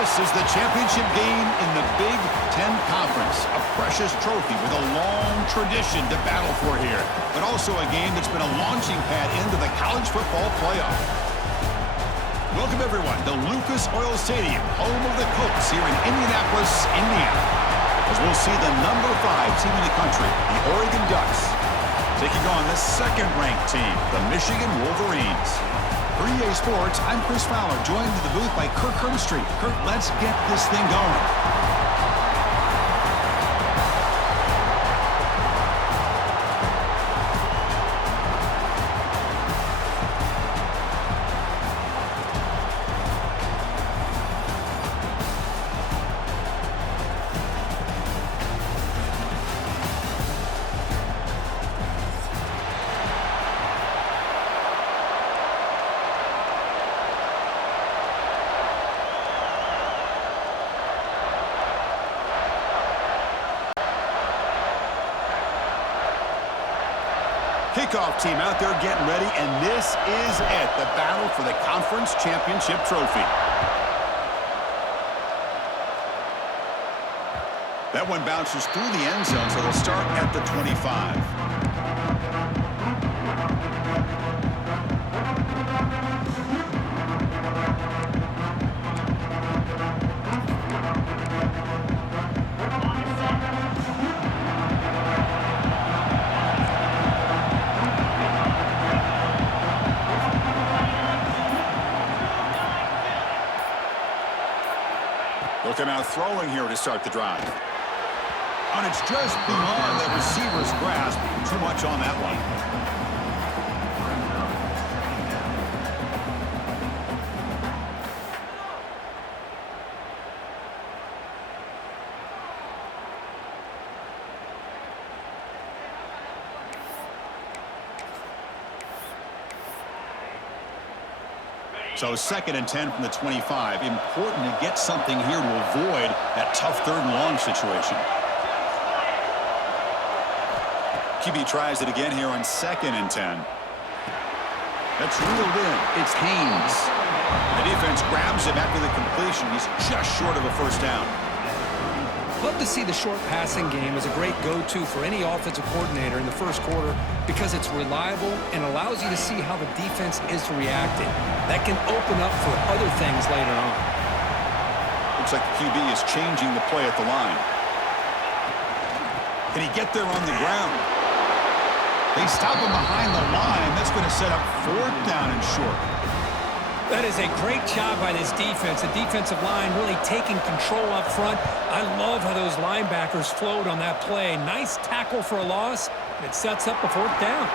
This is the championship game in the Big Ten Conference. A precious trophy with a long tradition to battle for here. But also a game that's been a launching pad into the college football playoff. Welcome, everyone, to Lucas Oil Stadium, home of the Colts here in Indianapolis, Indiana. As we'll see the number 5 team in the country, the Oregon Ducks, taking on the second-ranked team, the Michigan Wolverines. For EA Sports, I'm Chris Fowler, joined in the booth by Kirk Herbstreit. Kirk, let's get this thing going. Kickoff team out there getting ready, and this is it, the battle for the conference championship trophy. That one bounces through the end zone, so they'll start at the 25. Looking out throwing here to start the drive. And it's just beyond the receiver's grasp. Too much on that one. So 2nd and 10 from the 25. Important to get something here to avoid that tough 3rd and long situation. QB tries it again here on 2nd and 10. That's reeled in. It's Haynes. The defense grabs him after the completion. He's just short of a first down. Love to see the short passing game as a great go-to for any offensive coordinator in the first quarter because it's reliable and allows you to see how the defense is reacting. That can open up for other things later on. Looks like the QB is changing the play at the line. Can he get there on the ground? They stop him behind the line. That's going to set up 4th down and short. That is a great job by this defense. The defensive line really taking control up front. I love how those linebackers flowed on that play. Nice tackle for a loss. It sets up the 4th down.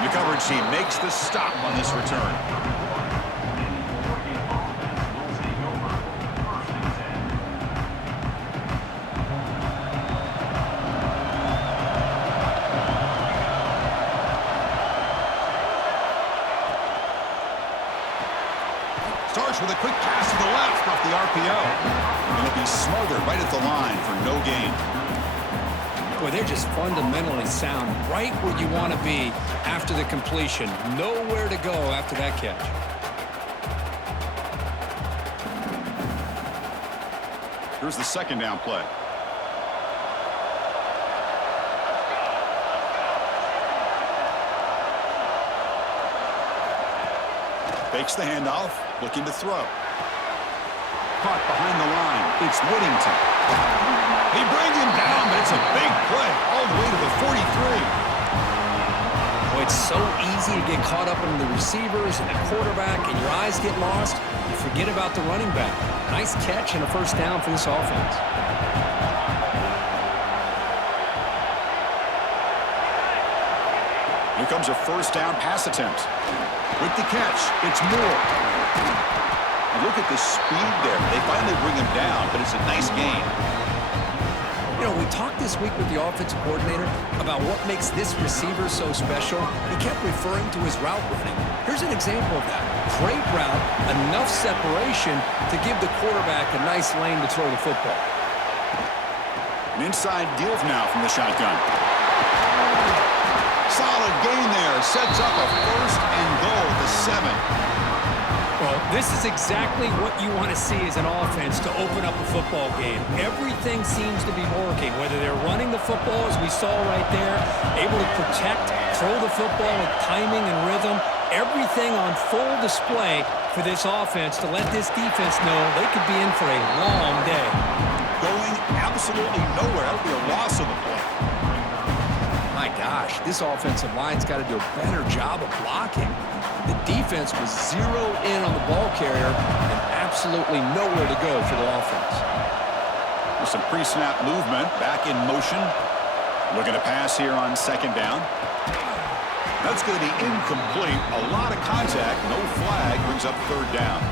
The coverage team makes the stop on this return. Starts with a quick pass to the left off the RPO. And it'll be smothered right at the line for no gain. Boy, they're just fundamentally sound, right where you want to be after the completion. Nowhere to go after that catch. Here's the 2nd down play. Fakes the handoff, looking to throw. Caught behind the line. It's Whittington. They bring him down, but it's a big play all the way to the 43. Boy, it's so easy to get caught up in the receivers and the quarterback, and your eyes get lost. You forget about the running back. Nice catch and a 1st down for this offense. Here comes a 1st down pass attempt. With the catch, it's Moore. And look at the speed there. They finally bring him down, but it's a nice gain. You know, we talked this week with the offensive coordinator about what makes this receiver so special. He kept referring to his route running. Here's an example of that. Great route, enough separation to give the quarterback a nice lane to throw the football. An inside give now from the shotgun. Solid gain there. Sets up a 1st and goal at the 7. Well, Well, this is exactly what you want to see as an offense to open up a football game. Everything seems to be working, whether they're running the football, as we saw right there, able to protect, throw the football with timing and rhythm, everything on full display for this offense to let this defense know they could be in for a long day. Going absolutely nowhere. That would be a loss of the play. My gosh, this offensive line's got to do a better job of blocking. The defense was zeroed in on the ball carrier and absolutely nowhere to go for the offense. With some pre-snap movement, back in motion. Looking to pass here on second down. That's going to be incomplete. A lot of contact, no flag, brings up third down.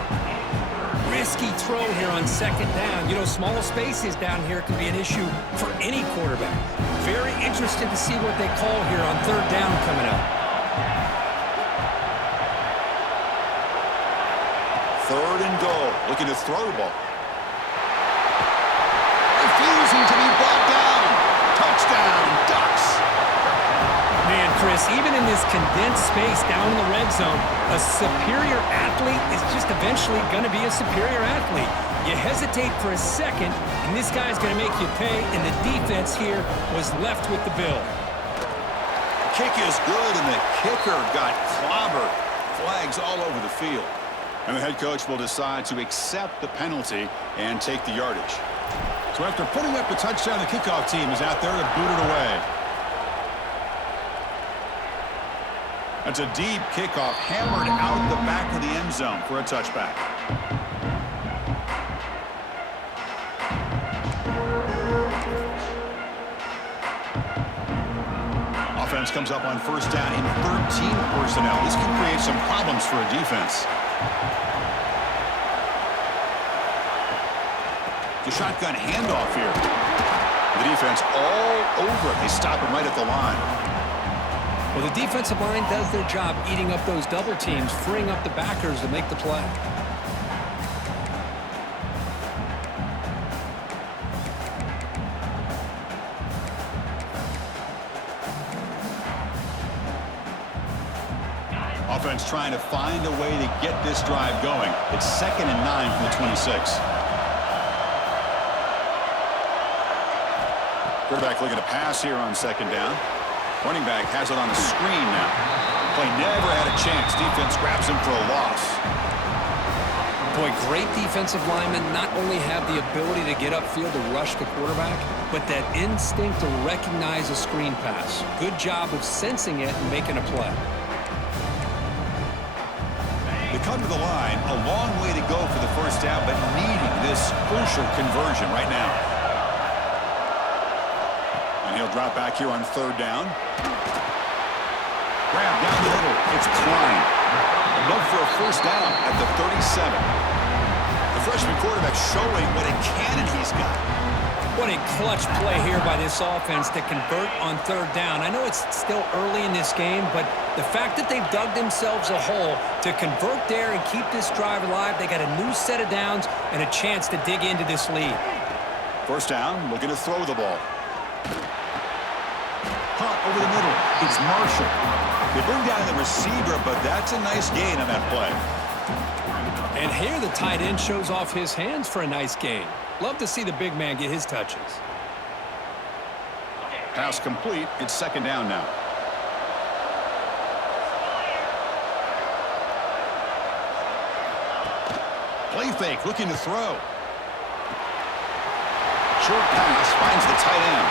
Risky throw here on second down. You know, small spaces down here can be an issue for any quarterback. Very interested to see what they call here on third down coming up. Third and goal. Looking to throw the ball. Refusing to be brought down. Touchdown, Ducks. Man, Chris, even in this condensed space down in the red zone, a superior athlete is just eventually going to be a superior athlete. You hesitate for a second, and this guy's going to make you pay, and the defense here was left with the bill. Kick is good, and the kicker got clobbered. Flags all over the field. And the head coach will decide to accept the penalty and take the yardage. So after putting up the touchdown, the kickoff team is out there to boot it away. That's a deep kickoff, hammered out the back of the end zone for a touchback. Offense comes up on first down in 13 personnel. This can create some problems for a defense. The shotgun handoff here. The defense all over it. They stop him right at the line. Well, the defensive line does their job eating up those double teams, freeing up the backers to make the play. Offense trying to find a way to get this drive going. It's 2nd and 9 from the 26. Quarterback looking to pass here on second down. Running back has it on the screen now. Play never had a chance. Defense grabs him for a loss. Boy, great defensive linemen not only have the ability to get upfield to rush the quarterback, but that instinct to recognize a screen pass. Good job of sensing it and making a play. They come to the line, a long way to go for the first down, but needing this crucial conversion right now. And he'll drop back here on third down. Grab down the middle. It's Klein. Enough for a first down at the 37. The freshman quarterback showing what a cannon he's got. What a clutch play here by this offense to convert on third down. I know it's still early in this game, but the fact that they've dug themselves a hole to convert there and keep this drive alive, they got a new set of downs and a chance to dig into this lead. First down, looking to throw the ball. Hot over the middle. It's Marshall. They bring down the receiver, but that's a nice gain on that play. And here the tight end shows off his hands for a nice gain. Love to see the big man get his touches. Pass complete. It's second down now. Play fake, looking to throw. Short pass finds the tight end.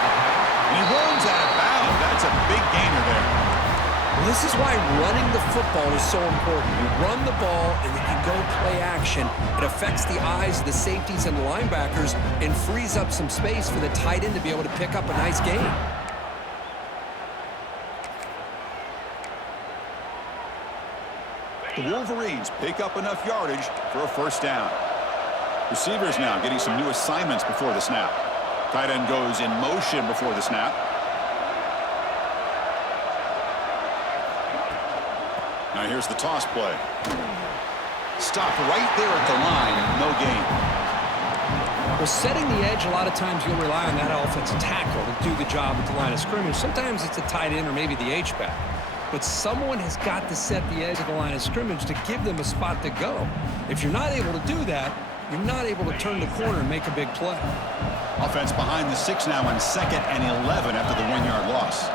And he runs out of bounds. That's a big gainer there. Well, this is why running the football is so important. You run the ball and then you go play action. It affects the eyes of the safeties and the linebackers and frees up some space for the tight end to be able to pick up a nice gain. The Wolverines pick up enough yardage for a first down. Receivers now getting some new assignments before the snap. Tight end goes in motion before the snap. Now here's the toss play. Stop right there at the line. No gain. Well, setting the edge, a lot of times you'll rely on that offensive tackle to do the job at the line of scrimmage. Sometimes it's a tight end or maybe the H-back. but someone has got to set the edge of the line of scrimmage to give them a spot to go. If you're not able to do that, you're not able to turn the corner and make a big play. Offense behind the 6 now on 2nd and 11 after the 1-yard loss.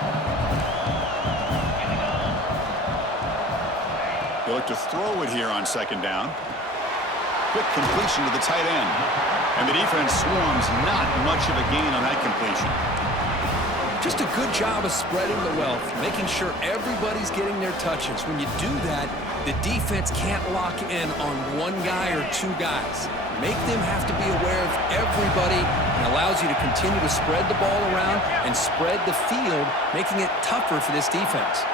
They look to throw it here on 2nd down. Quick completion to the tight end. And the defense swarms, not much of a gain on that completion. Just a good job of spreading the wealth, making sure everybody's getting their touches. When you do that, the defense can't lock in on one guy or two guys. Make them have to be aware of everybody, and allows you to continue to spread the ball around and spread the field, making it tougher for this defense.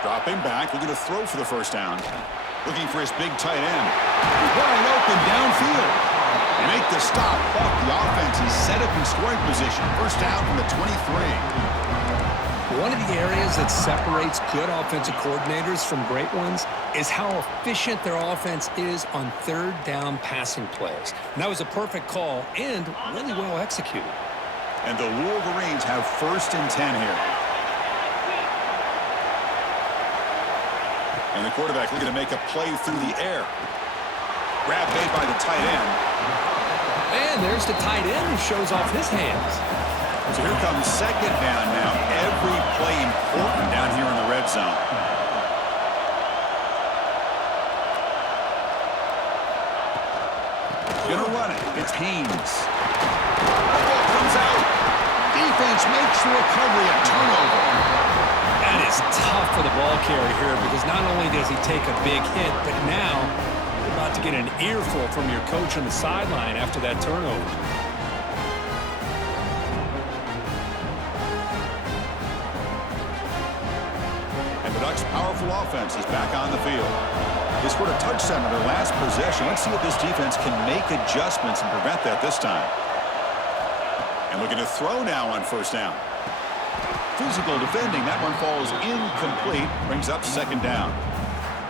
Dropping back, looking to throw for the 1st down. Looking for his big tight end. Wide open downfield. They make the stop, but the offense is set up in scoring position. 1st down from the 23. One of the areas that separates good offensive coordinators from great ones is how efficient their offense is on 3rd down passing plays. And that was a perfect call and really well executed. And the Wolverines have 1st and 10 here. And the quarterback looking to make a play through the air. Grab made by the tight end. And there's the tight end who shows off his hands. So here comes 2nd down now. Every play important down here in the red zone. Gonna run it. It's Haynes. Football comes out. Defense makes the recovery, a turnover. That is tough for the ball carrier here, because not only does he take a big hit, but now you're about to get an earful from your coach on the sideline after that turnover. Ducks' powerful offense is back on the field. They scored a touchdown in their last possession. Let's see if this defense can make adjustments and prevent that this time. And looking to throw now on 1st down. Physical defending. That one falls incomplete. Brings up 2nd down.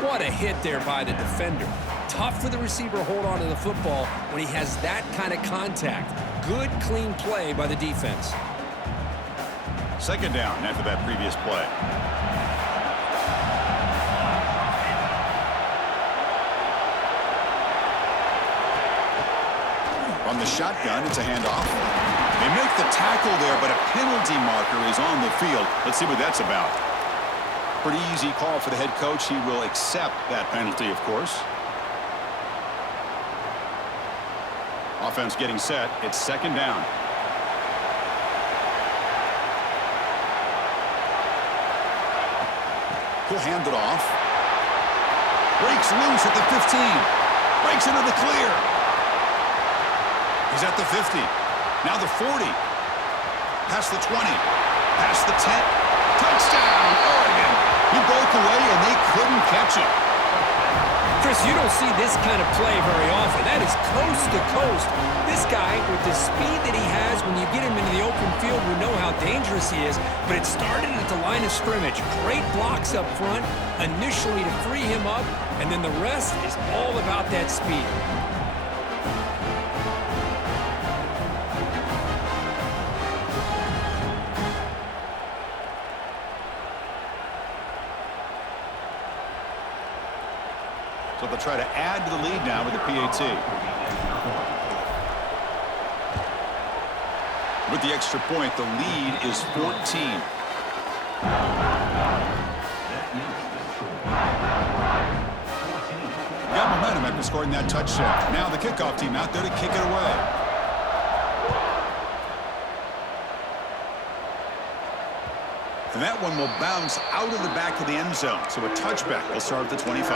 What a hit there by the defender. Tough for the receiver to hold on to the football when he has that kind of contact. Good, clean play by the defense. 2nd down after that previous play. On the shotgun, it's a handoff. They make the tackle there, but a penalty marker is on the field. Let's see what that's about. Pretty easy call for the head coach. He will accept that penalty, of course. Offense getting set. It's 2nd down. He'll hand it off. Breaks loose at the 15. Breaks into the clear. He's at the 50. Now the 40. Past the 20. Past the 10. Touchdown, Oregon. He broke away, and they couldn't catch him. Chris, you don't see this kind of play very often. That is coast to coast. This guy, with the speed that he has, when you get him into the open field, we know how dangerous he is. But it started at the line of scrimmage. Great blocks up front, initially to free him up, and then the rest is all about that speed. So they'll try to add to the lead now with the PAT. With the extra point, the lead is 14. Got momentum after scoring that touchdown. Now the kickoff team out there to kick it away. And that one will bounce out of the back of the end zone. So a touchback will start at the 25.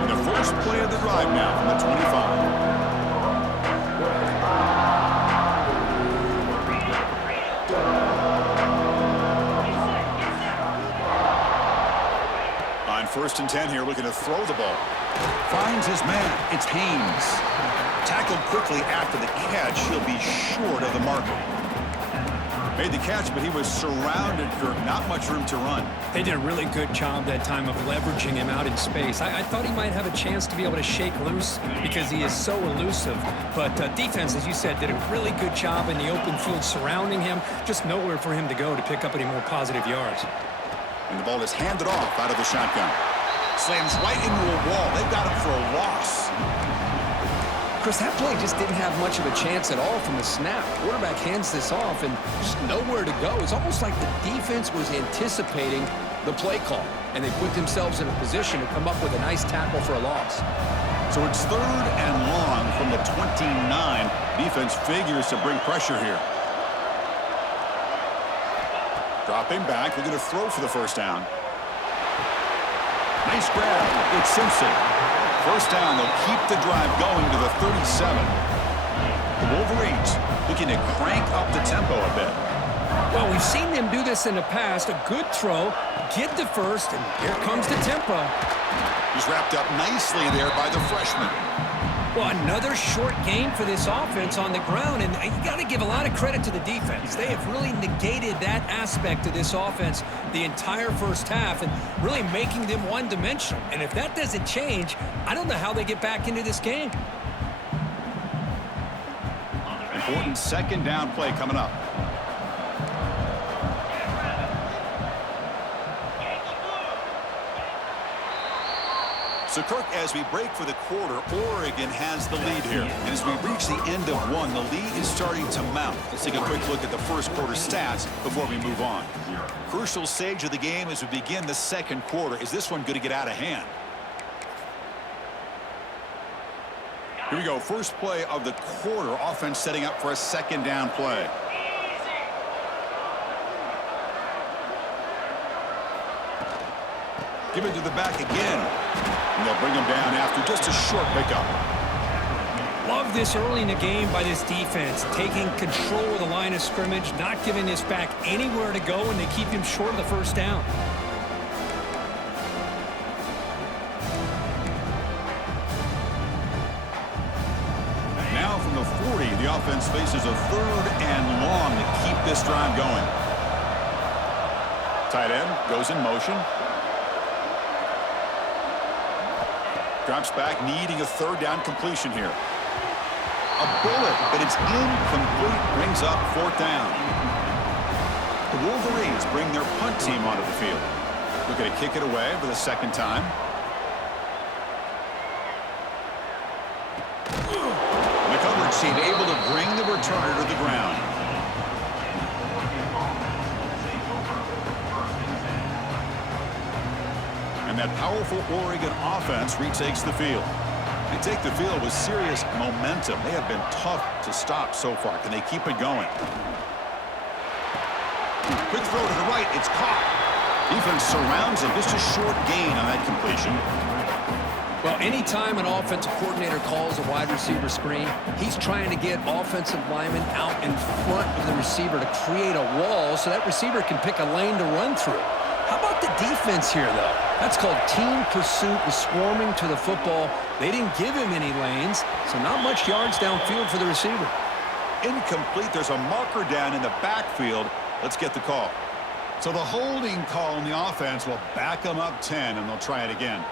And the first play of the drive now from the 25. On 1st and 10 here, looking to throw the ball. Finds his man. It's Haynes. Tackled quickly after the catch. He'll be short of the marker. Made the catch, but he was surrounded for not much room to run. They did a really good job that time of leveraging him out in space. I thought he might have a chance to be able to shake loose because he is so elusive. But defense, as you said, did a really good job in the open field surrounding him. Just nowhere for him to go to pick up any more positive yards. And the ball is handed off out of the shotgun. Slams right into a wall. They've got him for a loss. Chris, that play just didn't have much of a chance at all from the snap. Quarterback hands this off and just nowhere to go. It's almost like the defense was anticipating the play call, and they put themselves in a position to come up with a nice tackle for a loss. So it's 3rd and long from the 29. Defense figures to bring pressure here. Dropping back. They're going to throw for the first down. Nice grab. It's Simpson. First down, they'll keep the drive going to the 37. The Wolverines looking to crank up the tempo a bit. Well, we've seen them do this in the past. A good throw, get the first, and here comes the tempo. He's wrapped up nicely there by the freshman. Well, another short gain for this offense on the ground, and you got to give a lot of credit to the defense. They have really negated that aspect of this offense the entire first half and really making them one-dimensional. And if that doesn't change, I don't know how they get back into this game. Important second down play coming up. So, Kirk, as we break for the quarter, Oregon has the lead here. And as we reach the end of one, the lead is starting to mount. Let's take a quick look at the first quarter stats before we move on. Crucial stage of the game as we begin the second quarter. Is this one going to get out of hand? Here we go. First play of the quarter. Offense setting up for a second down play. Give it to the back again. And they'll bring him down after just a short pickup. Love this early in the game by this defense, taking control of the line of scrimmage, not giving this back anywhere to go, and they keep him short of the first down. Now from the 40, the offense faces a 3rd and long to keep this drive going. Tight end goes in motion. Drops back, needing a 3rd down completion here. A bullet, but it's incomplete, brings up 4th down. The Wolverines bring their punt team onto the field. Looking to kick it away for the second time. The coverage team able to bring the returner to the ground. And that powerful Oregon offense retakes the field. They take the field with serious momentum. They have been tough to stop so far. Can they keep it going? Quick throw to the right. It's caught. Defense surrounds him. Just a short gain on that completion. Well, anytime an offensive coordinator calls a wide receiver screen, he's trying to get offensive linemen out in front of the receiver to create a wall so that receiver can pick a lane to run through. How about the defense here, though? That's called team pursuit and swarming to the football. They didn't give him any lanes, so not much yards downfield for the receiver. Incomplete. There's a marker down in the backfield. Let's get the call. So the holding call on the offense will back them up 10, and they'll try it again.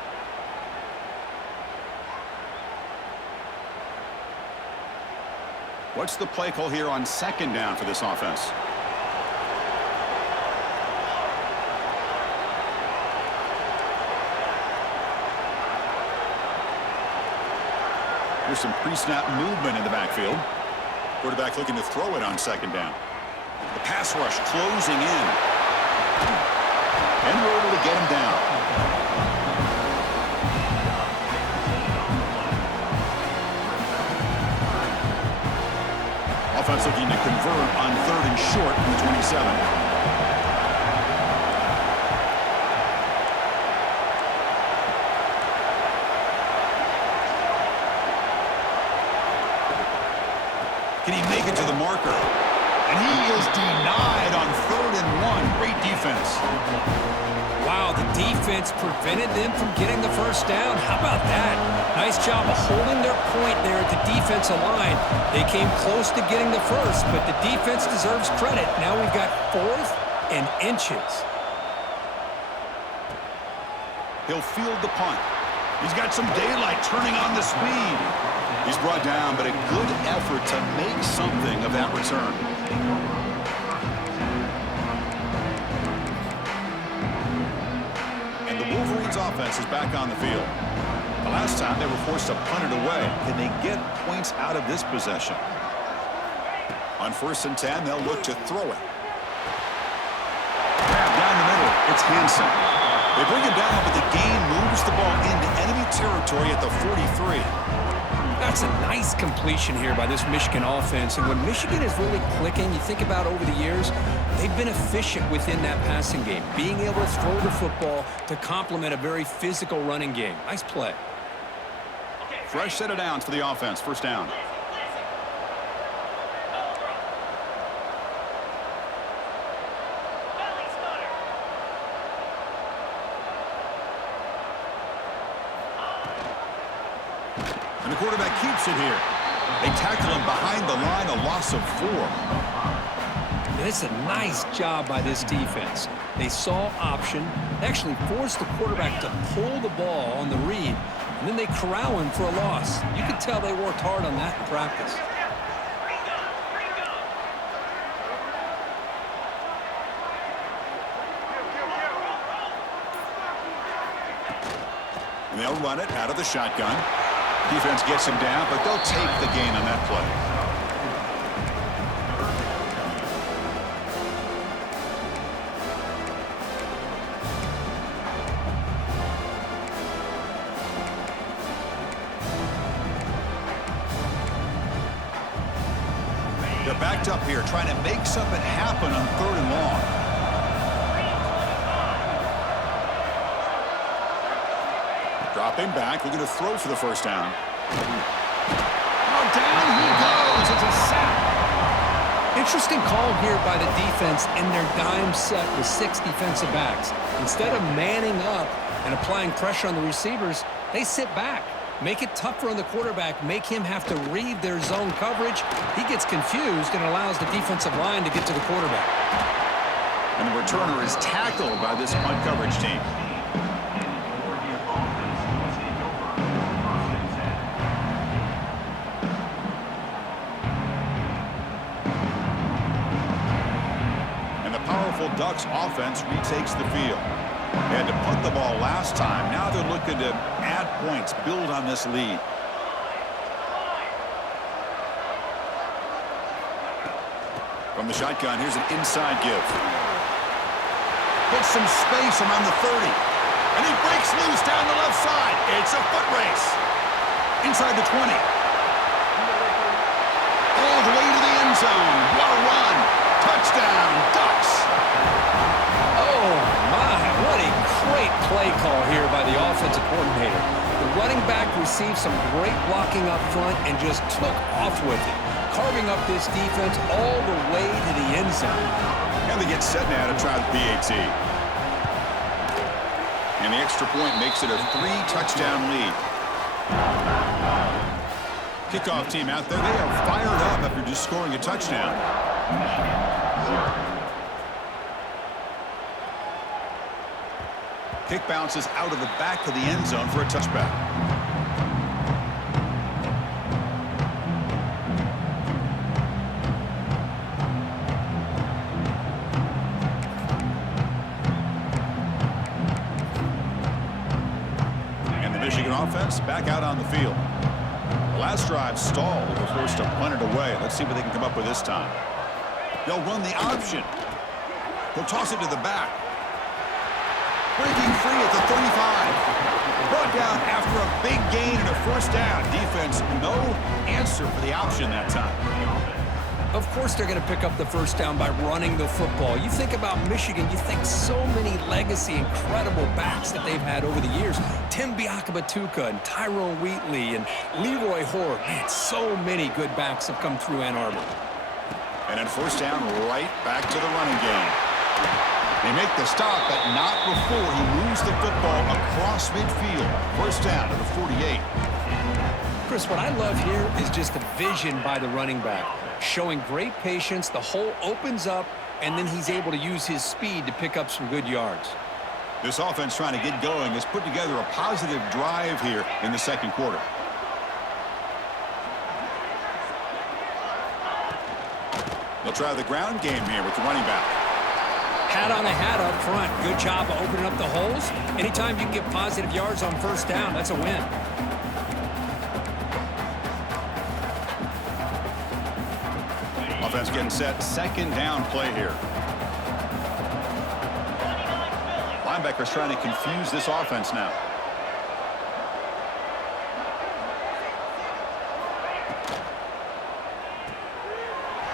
What's the play call here on second down for this offense? There's some pre-snap movement in the backfield. Quarterback looking to throw it on second down. The pass rush closing in. And we're able to get him down. Offense looking to convert on 3rd and short from the 27. Can he make it to the marker? And he is denied on 3rd and 1. Great defense. Wow, the defense defense prevented them from getting the first down. How about that? Nice job of holding their point there at the defensive line. They came close to getting the first, but the defense deserves credit. Now we've got 4th and inches. He'll field the punt. He's got some daylight turning on the speed. He's brought down, but a good effort to make something of that return. And the Wolverines offense is back on the field. The last time they were forced to punt it away. Can they get points out of this possession? On 1st and 10, they'll look to throw it. Grab down the middle. It's Hansen. They bring it down, but the gain moves the ball into enemy territory at the 43. That's a nice completion here by this Michigan offense. And when Michigan is really clicking, you think about over the years, they've been efficient within that passing game, being able to throw the football to complement a very physical running game. Nice play. Fresh set of downs for the offense. 1st down. And the quarterback keeps it here. They tackle him behind the line, a loss of 4. And it's a nice job by this defense. They saw option, actually forced the quarterback to pull the ball on the read, and then they corral him for a loss. You can tell they worked hard on that in practice. And they'll run it out of the shotgun. Defense gets him down, but they'll take the gain on that play. They're backed up here, trying to make something happen on 3rd and long. Dropping back, looking to throw for the 1st down. Oh, down he goes. It's a sack. Interesting call here by the defense in their dime set with 6 defensive backs. Instead of manning up and applying pressure on the receivers, they sit back. Make it tougher on the quarterback, make him have to read their zone coverage. He gets confused and allows the defensive line to get to the quarterback. And the returner is tackled by this punt coverage team. Ducks offense retakes the field. They had to punt the ball last time. Now they're looking to add points, build on this lead. From the shotgun, here's an inside give. Gets some space around the 30. And he breaks loose down the left side. It's a foot race. Inside the 20. All the way to the end zone. What a run. Touchdown, Ducks. Oh, my. What a great play call here by the offensive coordinator. The running back received some great blocking up front and just took off with it, carving up this defense all the way to the end zone. And they get set now to try the PAT. And the extra point makes it a 3-touchdown lead. Kickoff team out there, they are fired up after just scoring a touchdown. Kick bounces out of the back of the end zone for a touchback. And the Michigan offense back out on the field. The last drive stalled. They were forced to punt it away. Let's see what they can come up with this time. They'll run the option. They'll toss it to the back. Breaking free at the 35. Brought down after a big gain and a 1st down. Defense, no answer for the option that time. Of course they're going to pick up the 1st down by running the football. You think about Michigan, you think so many legacy, incredible backs that they've had over the years. Tim Biakabatuka and Tyrone Wheatley and Leroy Hoare. Man, so many good backs have come through Ann Arbor. And then 1st down, right back to the running game. They make the stop, but not before he moves the football across midfield. First down to the 48. Chris, what I love here is just the vision by the running back. Showing great patience, the hole opens up, and then he's able to use his speed to pick up some good yards. This offense trying to get going has put together a positive drive here in the second quarter. They'll try the ground game here with the running back. Hat on a hat up front. Good job of opening up the holes. Anytime you can get positive yards on first down, that's a win. Offense getting set. Second down play here. Linebackers trying to confuse this offense now.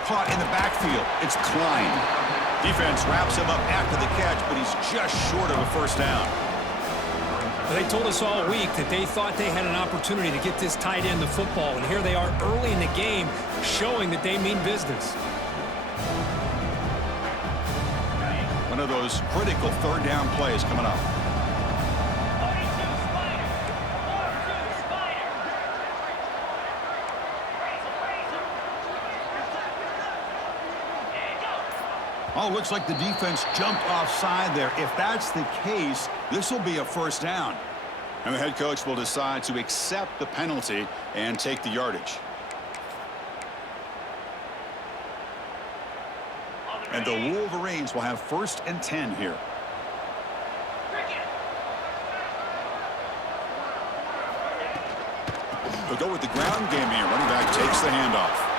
Caught in the backfield. It's Klein. Defense wraps him up after the catch, but he's just short of a first down. They told us all week that they thought they had an opportunity to get this tight end the football, and here they are early in the game showing that they mean business. One of those critical third down plays coming up. Oh, looks like the defense jumped offside there. If that's the case, this will be a first down. And the head coach will decide to accept the penalty and take the yardage. And the Wolverines will have 1st and 10 here. They'll go with the ground game here. Running back takes the handoff.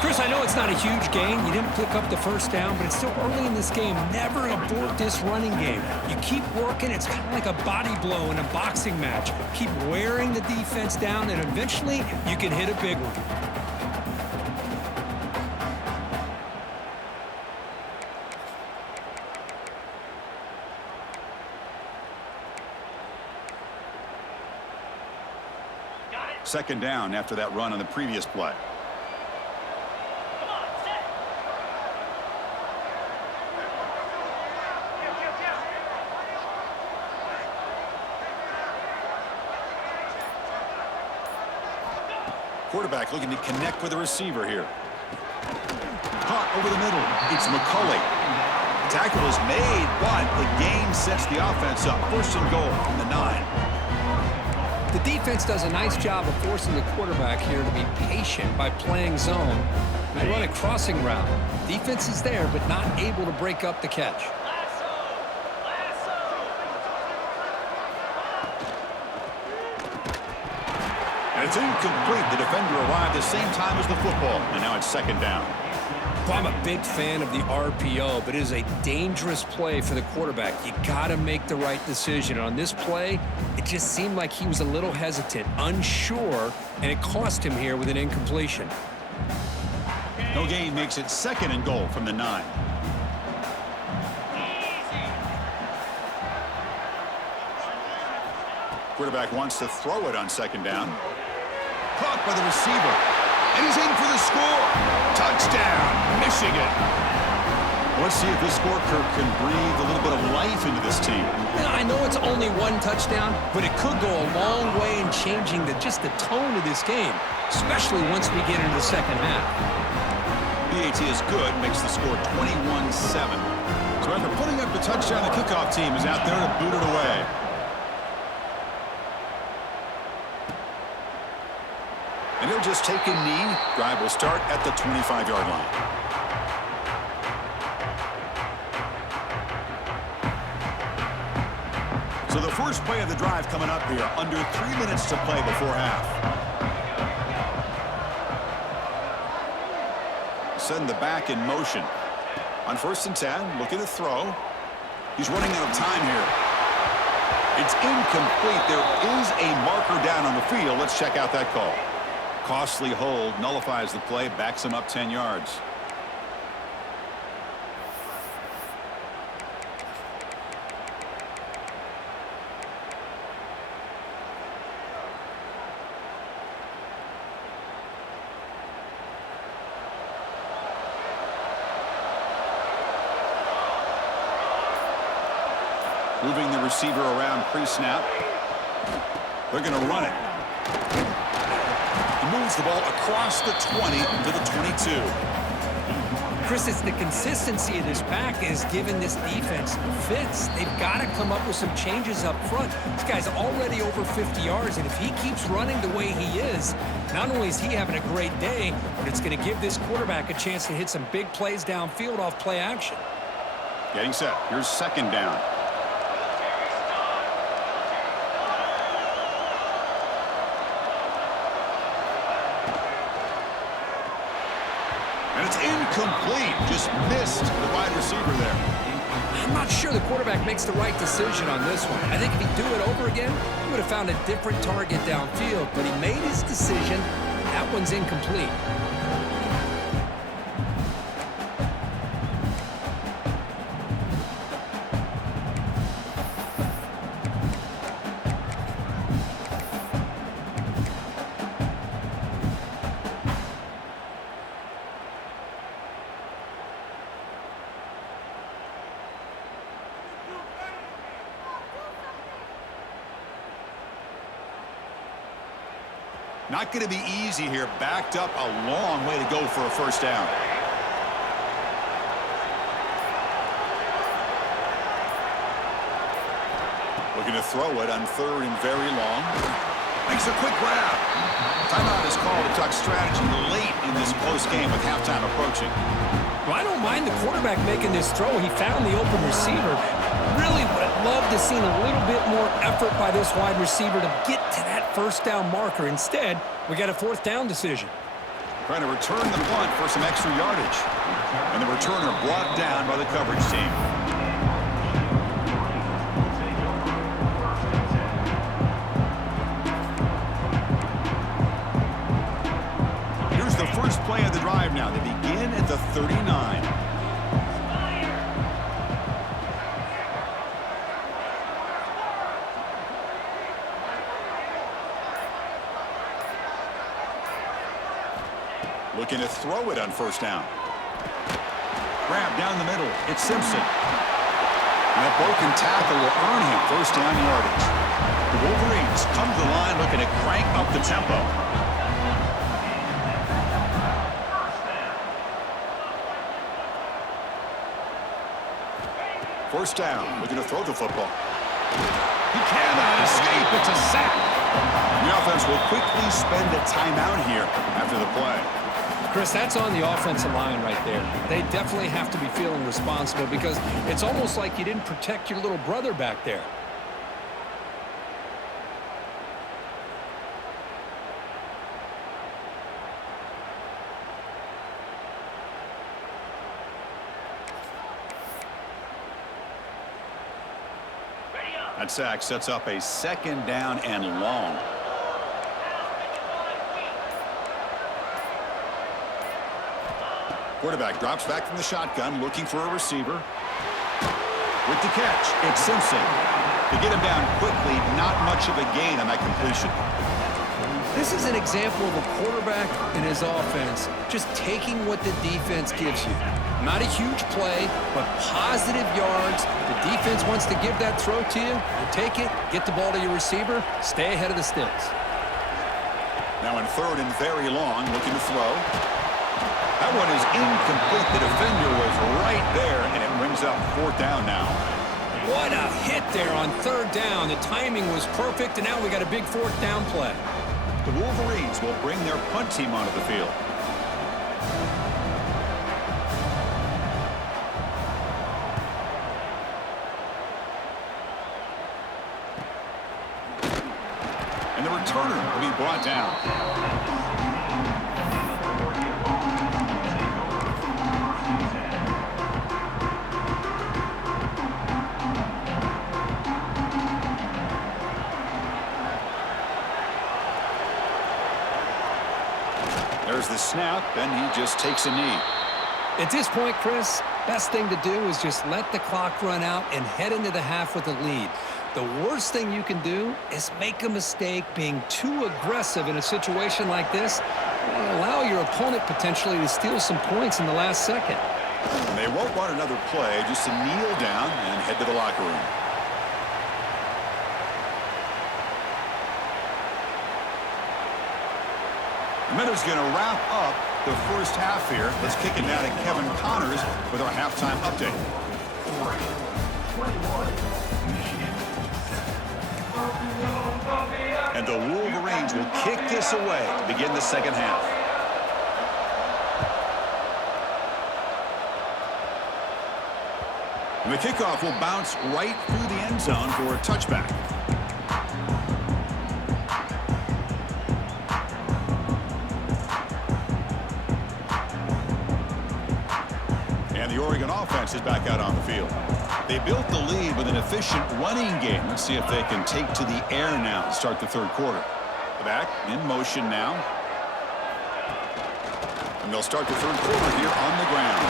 Chris, I know it's not a huge gain. You didn't pick up the first down, but it's still early in this game. Never abort this running game. You keep working. It's kind of like a body blow in a boxing match. Keep wearing the defense down, and eventually you can hit a big one. Second down after that run on the previous play. Quarterback looking to connect with the receiver here. Caught over the middle. It's McCulley. The tackle is made, but the gain sets the offense up. 1st and goal from the 9. The defense does a nice job of forcing the quarterback here to be patient by playing zone. They run a crossing route. Defense is there, but not able to break up the catch. It's incomplete. The defender arrived the same time as the football, and now it's second down. Well, I'm a big fan of the RPO, but it is a dangerous play for the quarterback. You got to make the right decision. On this play, it just seemed like he was a little hesitant, unsure, and it cost him here with an incompletion. No gain makes it 2nd and goal from the 9. Quarterback wants to throw it on second down. Caught by the receiver. And he's in for the score. Touchdown, Michigan. Let's see if this score can breathe a little bit of life into this team. Now, I know it's only one touchdown, but it could go a long way in changing just the tone of this game, especially once we get into the second half. PAT is good, makes the score 21-7. So after putting up the touchdown, the kickoff team is out there to boot it away. And he'll just take a knee. Drive will start at the 25-yard line. So the first play of the drive coming up here. Under 3 minutes to play before half. Send the back in motion. On 1st and 10, looking to throw. He's running out of time here. It's incomplete. There is a marker down on the field. Let's check out that call. Costly hold, nullifies the play, backs him up 10 yards. Moving the receiver around pre-snap. They're going to run it. He moves the ball across the 20 to the 22. Chris, it's the consistency of this pack is giving this defense fits. They've got to come up with some changes up front. This guy's already over 50 yards, and if he keeps running the way he is, not only is he having a great day, but it's going to give this quarterback a chance to hit some big plays downfield off play action. Getting set. Here's second down. And it's incomplete. Just missed the wide receiver there. I'm not sure the quarterback makes the right decision on this one. I think if he'd do it over again, he would have found a different target downfield, but he made his decision. That one's incomplete. Not going to be easy here. Backed up a long way to go for a first down. Looking to throw it on third and very long. Makes a quick grab. Timeout is called to talk strategy late in this close game with halftime approaching. Well, I don't mind the quarterback making this throw. He found the open receiver. Really would have loved to see a little bit more effort by this wide receiver to get to that first down marker. Instead, we got a fourth down decision. Trying to return the punt for some extra yardage. And the returner brought down by the coverage team. Here's the first play of the drive now. They begin at the 39. Looking to throw it on first down. Grab down the middle. It's Simpson. And that broken tackle will earn him first down yardage. The Wolverines come to the line looking to crank up the tempo. First down. Looking to throw the football. He cannot escape. It's a sack. The offense will quickly spend a timeout here after the play. Chris, that's on the offensive line right there. They definitely have to be feeling responsible because it's almost like you didn't protect your little brother back there. That sack sets up a second down and long. Quarterback drops back from the shotgun, looking for a receiver. With the catch, it's Simpson. To get him down quickly, not much of a gain on that completion. This is an example of a quarterback and his offense just taking what the defense gives you. Not a huge play, but positive yards. The defense wants to give that throw to you. You take it, get the ball to your receiver, stay ahead of the sticks. Now in third and very long, looking to throw. That one is incomplete. The defender was right there, and it brings up fourth down now. What a hit there on third down. The timing was perfect, and now we got a big fourth down play. The Wolverines will bring their punt team onto the field. And the returner will be brought down. There's the snap, and he just takes a knee. At this point, Chris, best thing to do is just let the clock run out and head into the half with a lead. The worst thing you can do is make a mistake being too aggressive in a situation like this and allow your opponent potentially to steal some points in the last second. And they won't run another play, just to kneel down and head to the locker room. Miller's going to wrap up the first half here. Let's kick it now to Kevin Connors with our halftime update. And the Wolverines will kick this away to begin the second half. And the kickoff will bounce right through the end zone for a touchback. And the Oregon offense is back out on the field. They built the lead with an efficient running game. Let's see if they can take to the air now to start the third quarter. The back in motion now. And they'll start the third quarter here on the ground.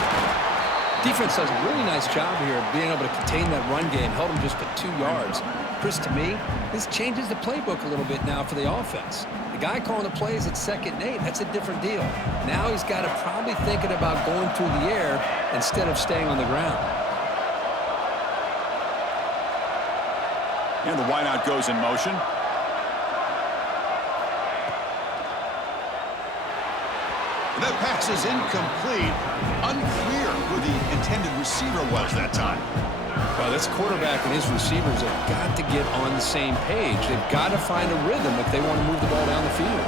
Defense does a really nice job here of being able to contain that run game. Held them just to 2 yards. Chris, to me, this changes the playbook a little bit now for the offense. The guy calling the plays at 2nd and 8, that's a different deal. Now he's got to probably thinking about going through the air instead of staying on the ground. And the wideout goes in motion. And that pass is incomplete. Unclear who the intended receiver was that time. Well, this quarterback and his receivers have got to get on the same page. They've got to find a rhythm if they want to move the ball down the field.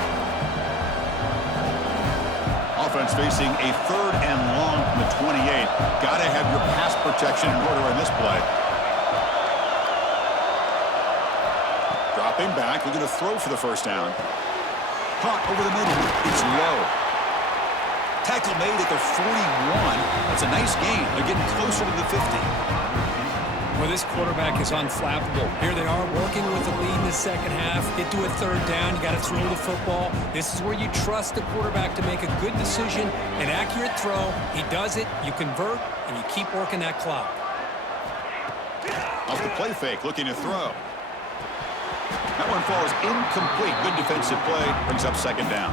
Offense facing a 3rd and long from the 28. Got to have your pass protection in order in this play. Dropping back, looking to throw for the first down. Caught over the middle. It's low. Tackle made at the 41. That's a nice gain. They're getting closer to the 50. Well, this quarterback is unflappable. Here they are working with the lead in the second half. Get to a 3rd down. You got to throw the football. This is where you trust the quarterback to make a good decision, an accurate throw. He does it, you convert, and you keep working that clock. Off the play fake, looking to throw. That one falls incomplete. Good defensive play. Brings up 2nd down.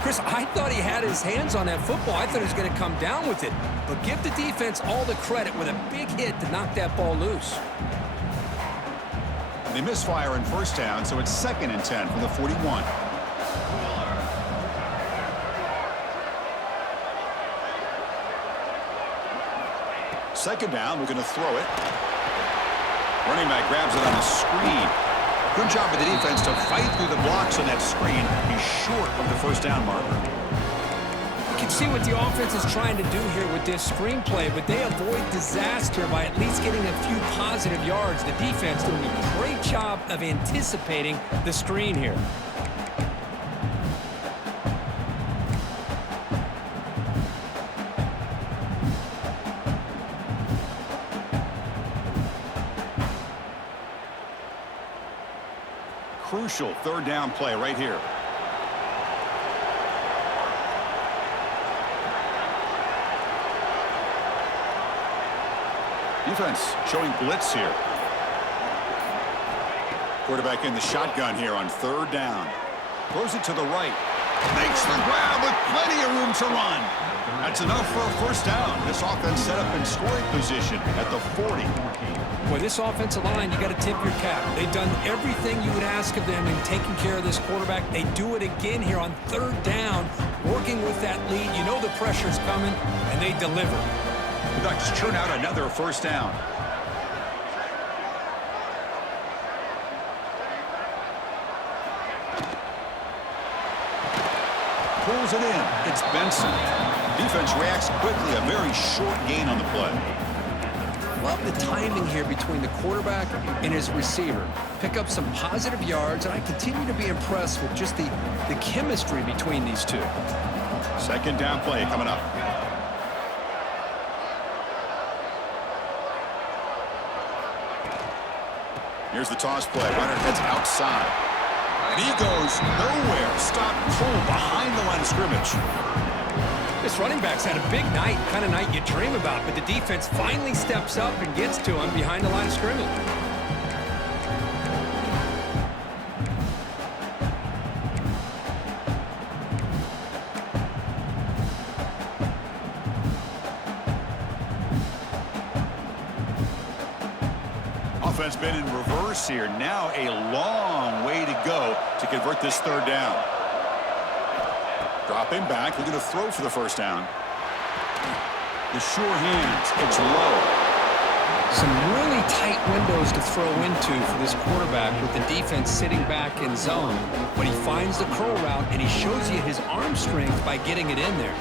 Chris, I thought he had his hands on that football. I thought he was going to come down with it. But give the defense all the credit with a big hit to knock that ball loose. They misfire in 1st down, so it's 2nd and 10 from the 41. Second down, we're going to throw it. Running back grabs it on the screen. Good job of the defense to fight through the blocks on that screen. He's short of the 1st down marker. You can see what the offense is trying to do here with this screenplay, but they avoid disaster by at least getting a few positive yards. The defense doing a great job of anticipating the screen here. Crucial 3rd down play right here. Defense showing blitz here. Quarterback in the shotgun here on 3rd down. Throws it to the right. Makes the grab with plenty of room to run. That's enough for a 1st down. This offense set up in scoring position at the 40. Boy, this offensive line, you got to tip your cap. They've done everything you would ask of them in taking care of this quarterback. They do it again here on 3rd down, working with that lead. You know the pressure's coming, and they deliver. The Ducks churn out another 1st down. Pulls it in. It's Benson. Defense reacts quickly. A very short gain on the play. Love the timing here between the quarterback and his receiver. Pick up some positive yards, and I continue to be impressed with just the chemistry between these two. 2nd down play coming up. Here's the toss play. Runner heads outside. And he goes nowhere. Stopped cold behind the line of scrimmage. This running back's had a big night, kind of night you dream about, but the defense finally steps up and gets to him behind the line of scrimmage. Offense been in reverse here. Now a long way to go to convert this 3rd down. Dropping back, looking to throw for the first down. The sure hands, it's low. Some really tight windows to throw into for this quarterback with the defense sitting back in zone. But he finds the curl route, and he shows you his arm strength by getting it in there.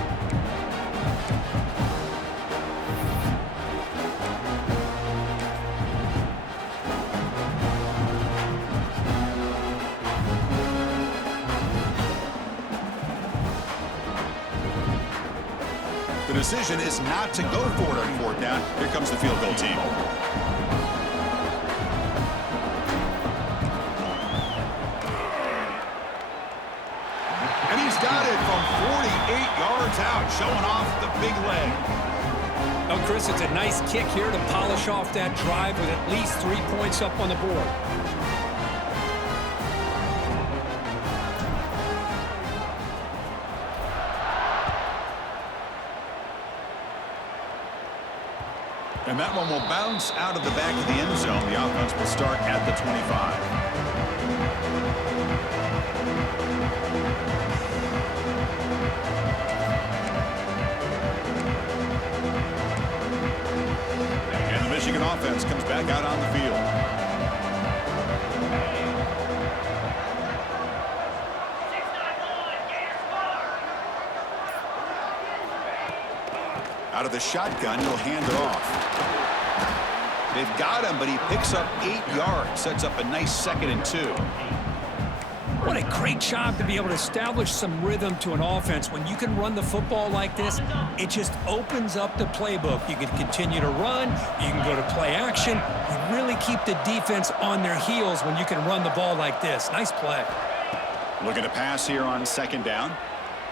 The decision is not to go for it on fourth down. Here comes the field goal team. And he's got it from 48 yards out, showing off the big leg. Oh, Chris, it's a nice kick here to polish off that drive with at least 3 points up on the board. And that one will bounce out of the back of the end zone. The offense will start at the 25. And the Michigan offense comes back out on the field. Out of the shotgun, he'll hand it off. They've got him, but he picks up 8 yards, sets up a nice 2nd and 2. What a great job to be able to establish some rhythm to an offense. When you can run the football like this, it just opens up the playbook. You can continue to run. You can go to play action. You really keep the defense on their heels when you can run the ball like this. Nice play. Looking to pass here on 2nd down.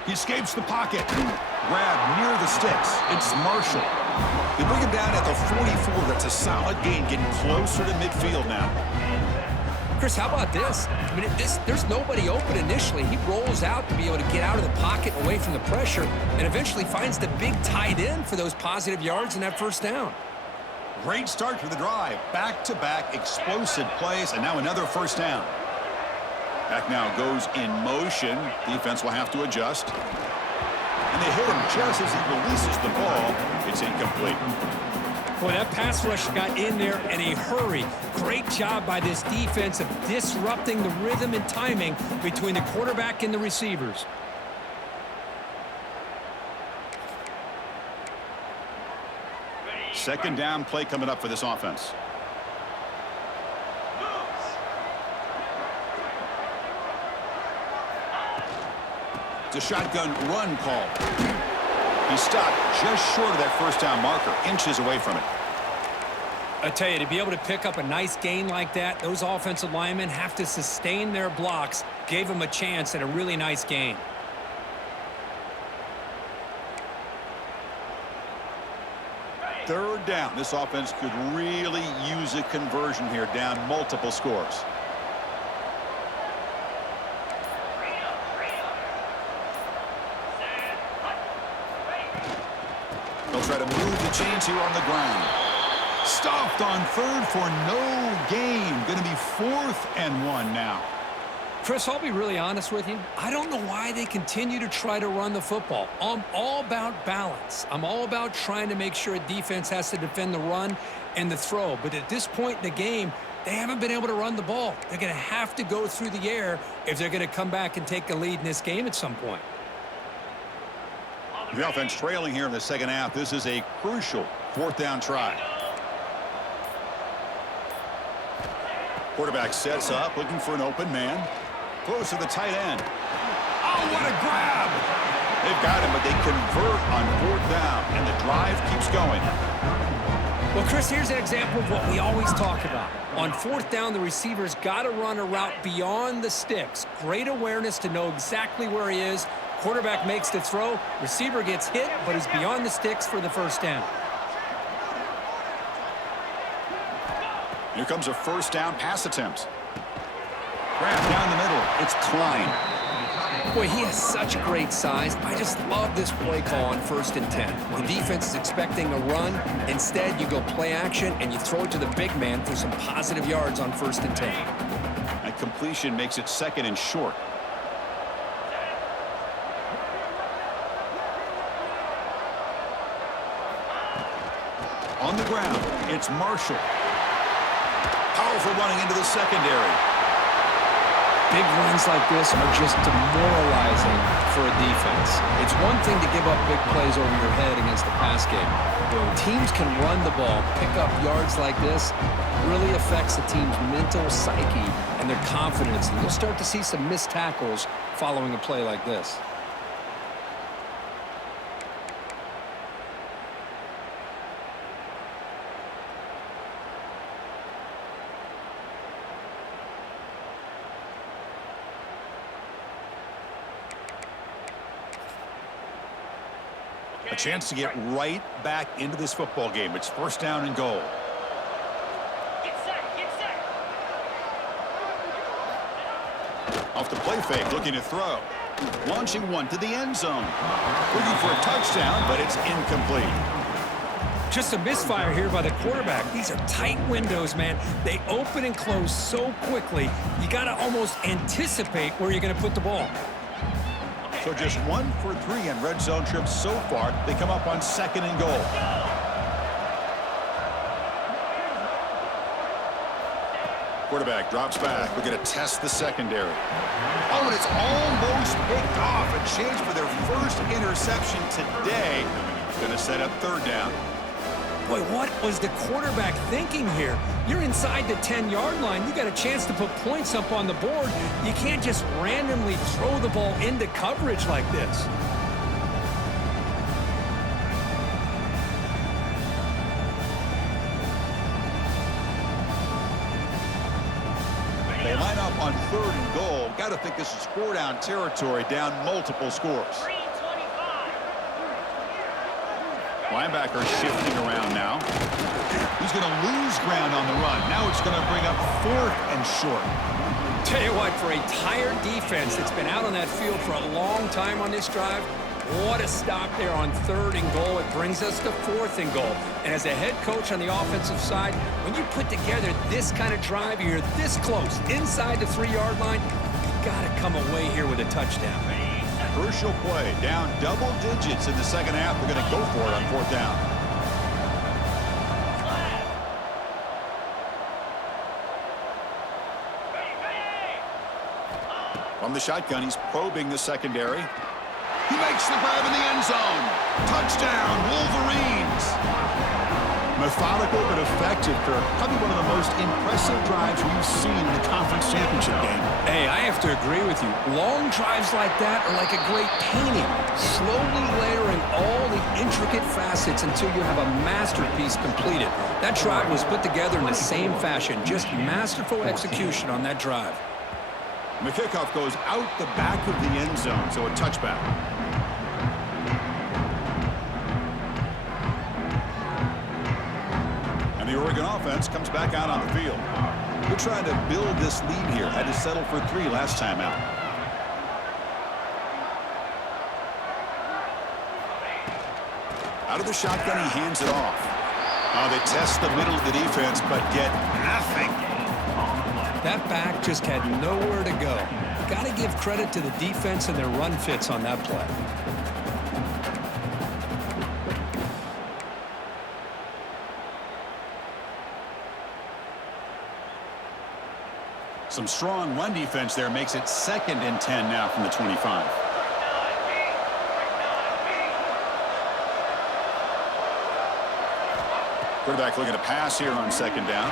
He escapes the pocket. Grab near the sticks. It's Marshall. They bring him down at the 44. That's a solid gain, getting closer to midfield now. Chris, how about this? I mean, there's nobody open initially. He rolls out to be able to get out of the pocket away from the pressure and eventually finds the big tight end for those positive yards in that first down. Great start to the drive. Back-to-back explosive plays, and now another first down. Back now goes in motion. Defense will have to adjust. And they hit him just as he releases the ball. It's incomplete. Boy, that pass rush got in there in a hurry. Great job by this defense of disrupting the rhythm and timing between the quarterback and the receivers. Second down play coming up for this offense. It's a shotgun run call. He stopped just short of that first down marker, inches away from it. I tell you, to be able to pick up a nice gain like that, those offensive linemen have to sustain their blocks. Gave them a chance at a really nice gain. Third down. This offense could really use a conversion here, down multiple scores. They'll try to move the chains here on the ground. Stopped on third for no gain. Going to be 4th and 1 now. Chris, I'll be really honest with you. I don't know why they continue to try to run the football. I'm all about balance. I'm all about trying to make sure a defense has to defend the run and the throw. But at this point in the game, they haven't been able to run the ball. They're going to have to go through the air if they're going to come back and take a lead in this game at some point. The offense trailing here in the second half. This is a crucial 4th down try. Quarterback sets up, looking for an open man. Throws to the tight end. Oh, what a grab! They've got him, but they convert on 4th down, and the drive keeps going. Well, Chris, here's an example of what we always talk about. On 4th down, the receiver's got to run a route beyond the sticks. Great awareness to know exactly where he is. Quarterback makes the throw. Receiver gets hit, but is beyond the sticks for the first down. Here comes a first down pass attempt. Grab down the middle. It's Klein. Boy, he has such great size. I just love this play call on 1st and 10. The defense is expecting a run. Instead, you go play action, and you throw it to the big man for some positive yards on 1st and 10. That completion makes it 2nd and short. It's Marshall. Powerful running into the secondary. Big runs like this are just demoralizing for a defense. It's one thing to give up big plays over your head against the pass game. But when teams can run the ball, pick up yards like this, really affects the team's mental psyche and their confidence. And you'll start to see some missed tackles following a play like this. A chance to get right back into this football game. It's first down and goal. Get set, get set. Off the play fake, looking to throw. Launching one to the end zone. Looking for a touchdown, but it's incomplete. Just a misfire here by the quarterback. These are tight windows, man. They open and close so quickly, you got to almost anticipate where you're going to put the ball. So just 1 for 3 on red zone trips so far. They come up on second and goal. Quarterback drops back. We're going to test the secondary. Oh, and it's almost picked off. A chance for their first interception today. Going to set up third down. Boy, what was the quarterback thinking here? You're inside the 10-yard line. You got a chance to put points up on the board. You can't just randomly throw the ball into coverage like this. They line up on third and goal. Got to think this is four-down territory, down multiple scores. Linebacker shifting around now. He's going to lose ground on the run. Now it's going to bring up fourth and short. Tell you what, for a tired defense that's been out on that field for a long time on this drive, what a stop there on third and goal. It brings us to fourth and goal. And as a head coach on the offensive side, when you put together this kind of drive, you're this close inside the 3-yard line, you got to come away here with a touchdown. Crucial play, down double digits in the second half. They're going to go for it on fourth down. From the shotgun, he's probing the secondary. He makes the grab in the end zone. Touchdown, Wolverines. Methodical but effective, Kirk. Probably one of the most impressive drives we've seen in the conference championship game. Hey, I have to agree with you. Long drives like that are like a great painting, slowly layering all the intricate facets until you have a masterpiece completed. That drive was put together in the same fashion, just masterful execution on that drive. And the kickoff goes out the back of the end zone, so a touchback. And the Oregon offense comes back out on the field. They're trying to build this lead here. Had to settle for 3 last time out. Out of the shotgun, he hands it off. They test the middle of the defense, but get nothing. That back just had nowhere to go. Got to give credit to the defense and their run fits on that play. Some strong run defense there makes it 2nd and 10 now from the 25. Quarterback looking to pass here on 2nd down.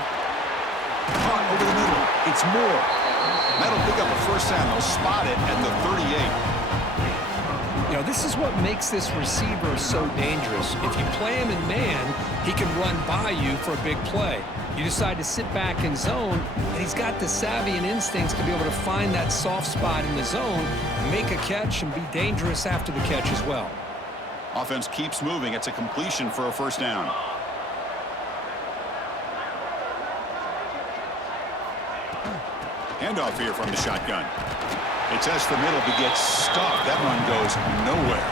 Caught over the middle. It's Moore. That'll pick up a first down. They'll spot it at the 38. You know, this is what makes this receiver so dangerous. If you play him in man, he can run by you for a big play. You decide to sit back in zone, and he's got the savvy and instincts to be able to find that soft spot in the zone, make a catch, and be dangerous after the catch as well. Offense keeps moving. It's a completion for a first down. Handoff here from the shotgun. They test the middle, but gets stuffed. That one goes nowhere.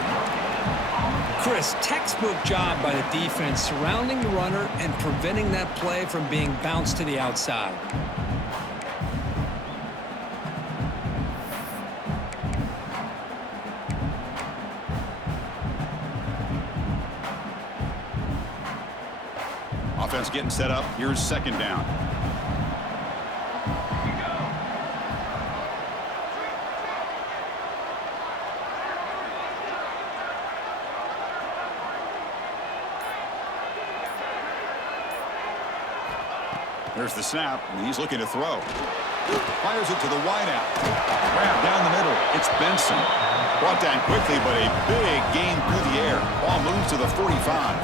Chris, textbook job by the defense surrounding the runner and preventing that play from being bounced to the outside. Offense getting set up. Here's second down. There's the snap, and he's looking to throw. Fires it to the wideout. Grab down the middle. It's Benson. Brought down quickly, but a big gain through the air. Ball moves to the 45.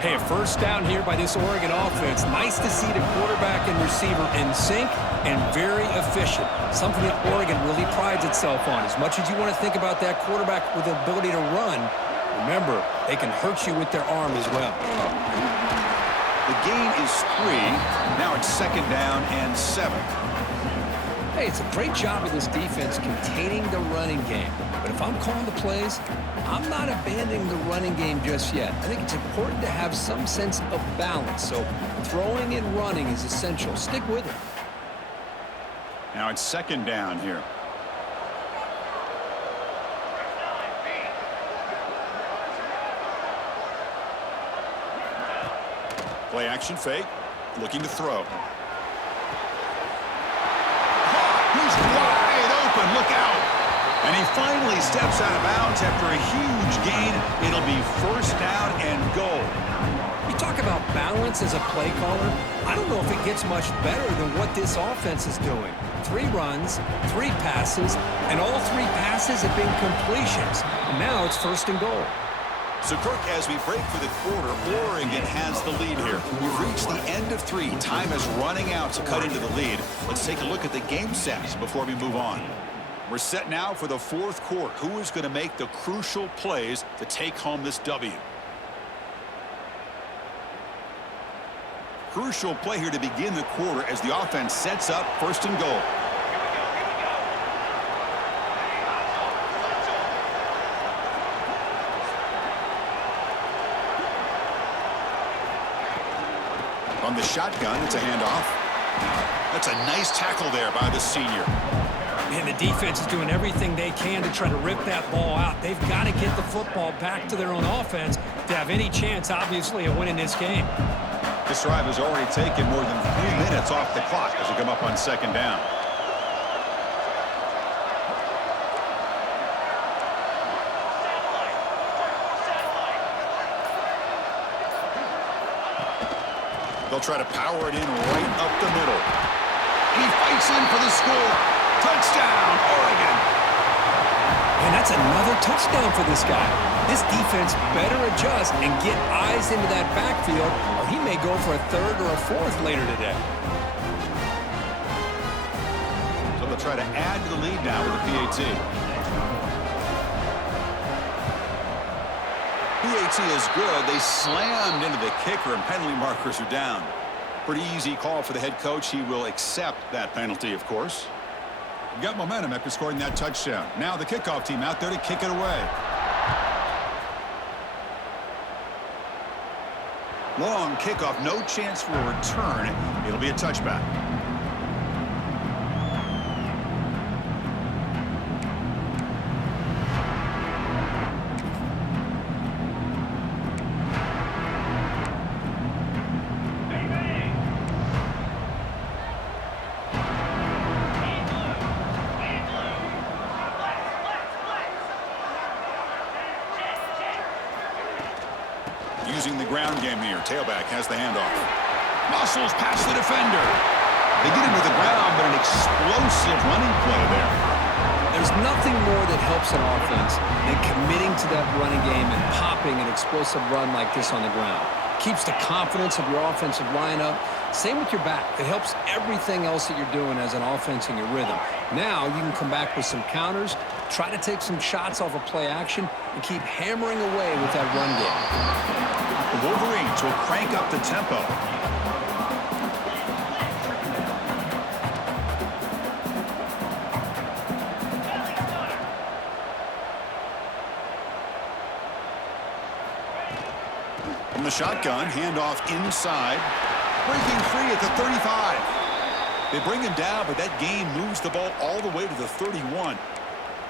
Hey, a first down here by this Oregon offense. Nice to see the quarterback and receiver in sync and very efficient. Something that Oregon really prides itself on. As much as you want to think about that quarterback with the ability to run, remember, they can hurt you with their arm as well. The gain is 3. Now it's second down and 7. Hey, it's a great job of this defense containing the running game. But if I'm calling the plays, I'm not abandoning the running game just yet. I think it's important to have some sense of balance. So throwing and running is essential. Stick with it. Now it's second down here. Play action fake. Looking to throw. He's wide open. Look out. And he finally steps out of bounds after a huge gain. It'll be first down and goal. You talk about balance as a play caller. I don't know if it gets much better than what this offense is doing. 3 runs, 3 passes, and all 3 passes have been completions. And now it's first and goal. So, Kirk, as we break for the quarter, Oregon has the lead here. We've reached the end of 3. Time is running out to cut into the lead. Let's take a look at the game stats before we move on. We're set now for the 4th quarter. Who is going to make the crucial plays to take home this W? Crucial play here to begin the quarter as the offense sets up first and goal. On the shotgun, it's a handoff. That's a nice tackle there by the senior. And the defense is doing everything they can to try to rip that ball out. They've got to get the football back to their own offense to have any chance, obviously, of winning this game. This drive has already taken more than 3 minutes off the clock as we come up on second down. They'll try to power it in right up the middle. He fights in for the score. Touchdown, Oregon. And that's another touchdown for this guy. This defense better adjust and get eyes into that backfield, or he may go for a 3rd or a 4th later today. So they'll try to add to the lead now with a PAT. PAT is good. They slammed into the kicker, and penalty markers are down. Pretty easy call for the head coach. He will accept that penalty, of course. Got momentum after scoring that touchdown. Now the kickoff team out there to kick it away. Long kickoff, no chance for a return. It'll be a touchback. Using the ground game here. Tailback has the handoff. Muscles past the defender. They get him to the ground, but an explosive running play there. There's nothing more that helps an offense than committing to that running game and popping an explosive run like this on the ground. Keeps the confidence of your offensive lineup. Same with your back. It helps everything else that you're doing as an offense in your rhythm. Now you can come back with some counters, try to take some shots off of play action, and keep hammering away with that run game. The Wolverines will crank up the tempo. From the shotgun, handoff inside. Breaking free at the 35. They bring him down, but that gain moves the ball all the way to the 31.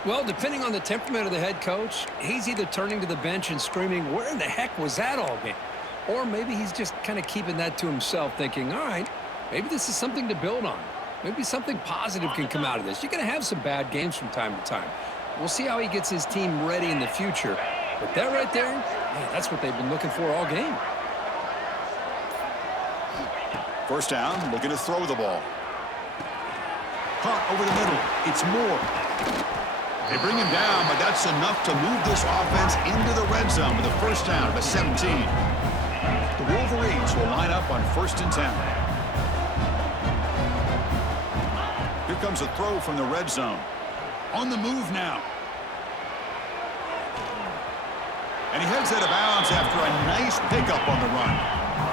Well, depending on the temperament of the head coach, he's either turning to the bench and screaming, where in the heck was that all game? Or maybe he's just kind of keeping that to himself, thinking, all right, maybe this is something to build on. Maybe something positive can come out of this. You're going to have some bad games from time to time. We'll see how he gets his team ready in the future. But that right there, man, that's what they've been looking for all game. First down, looking to throw the ball. Caught over the middle. It's Moore. They bring him down, but that's enough to move this offense into the red zone with a first down at the 17. The Wolverines will line up on 1st and 10. Here comes a throw from the red zone. On the move now. And he heads out of bounds after a nice pickup on the run.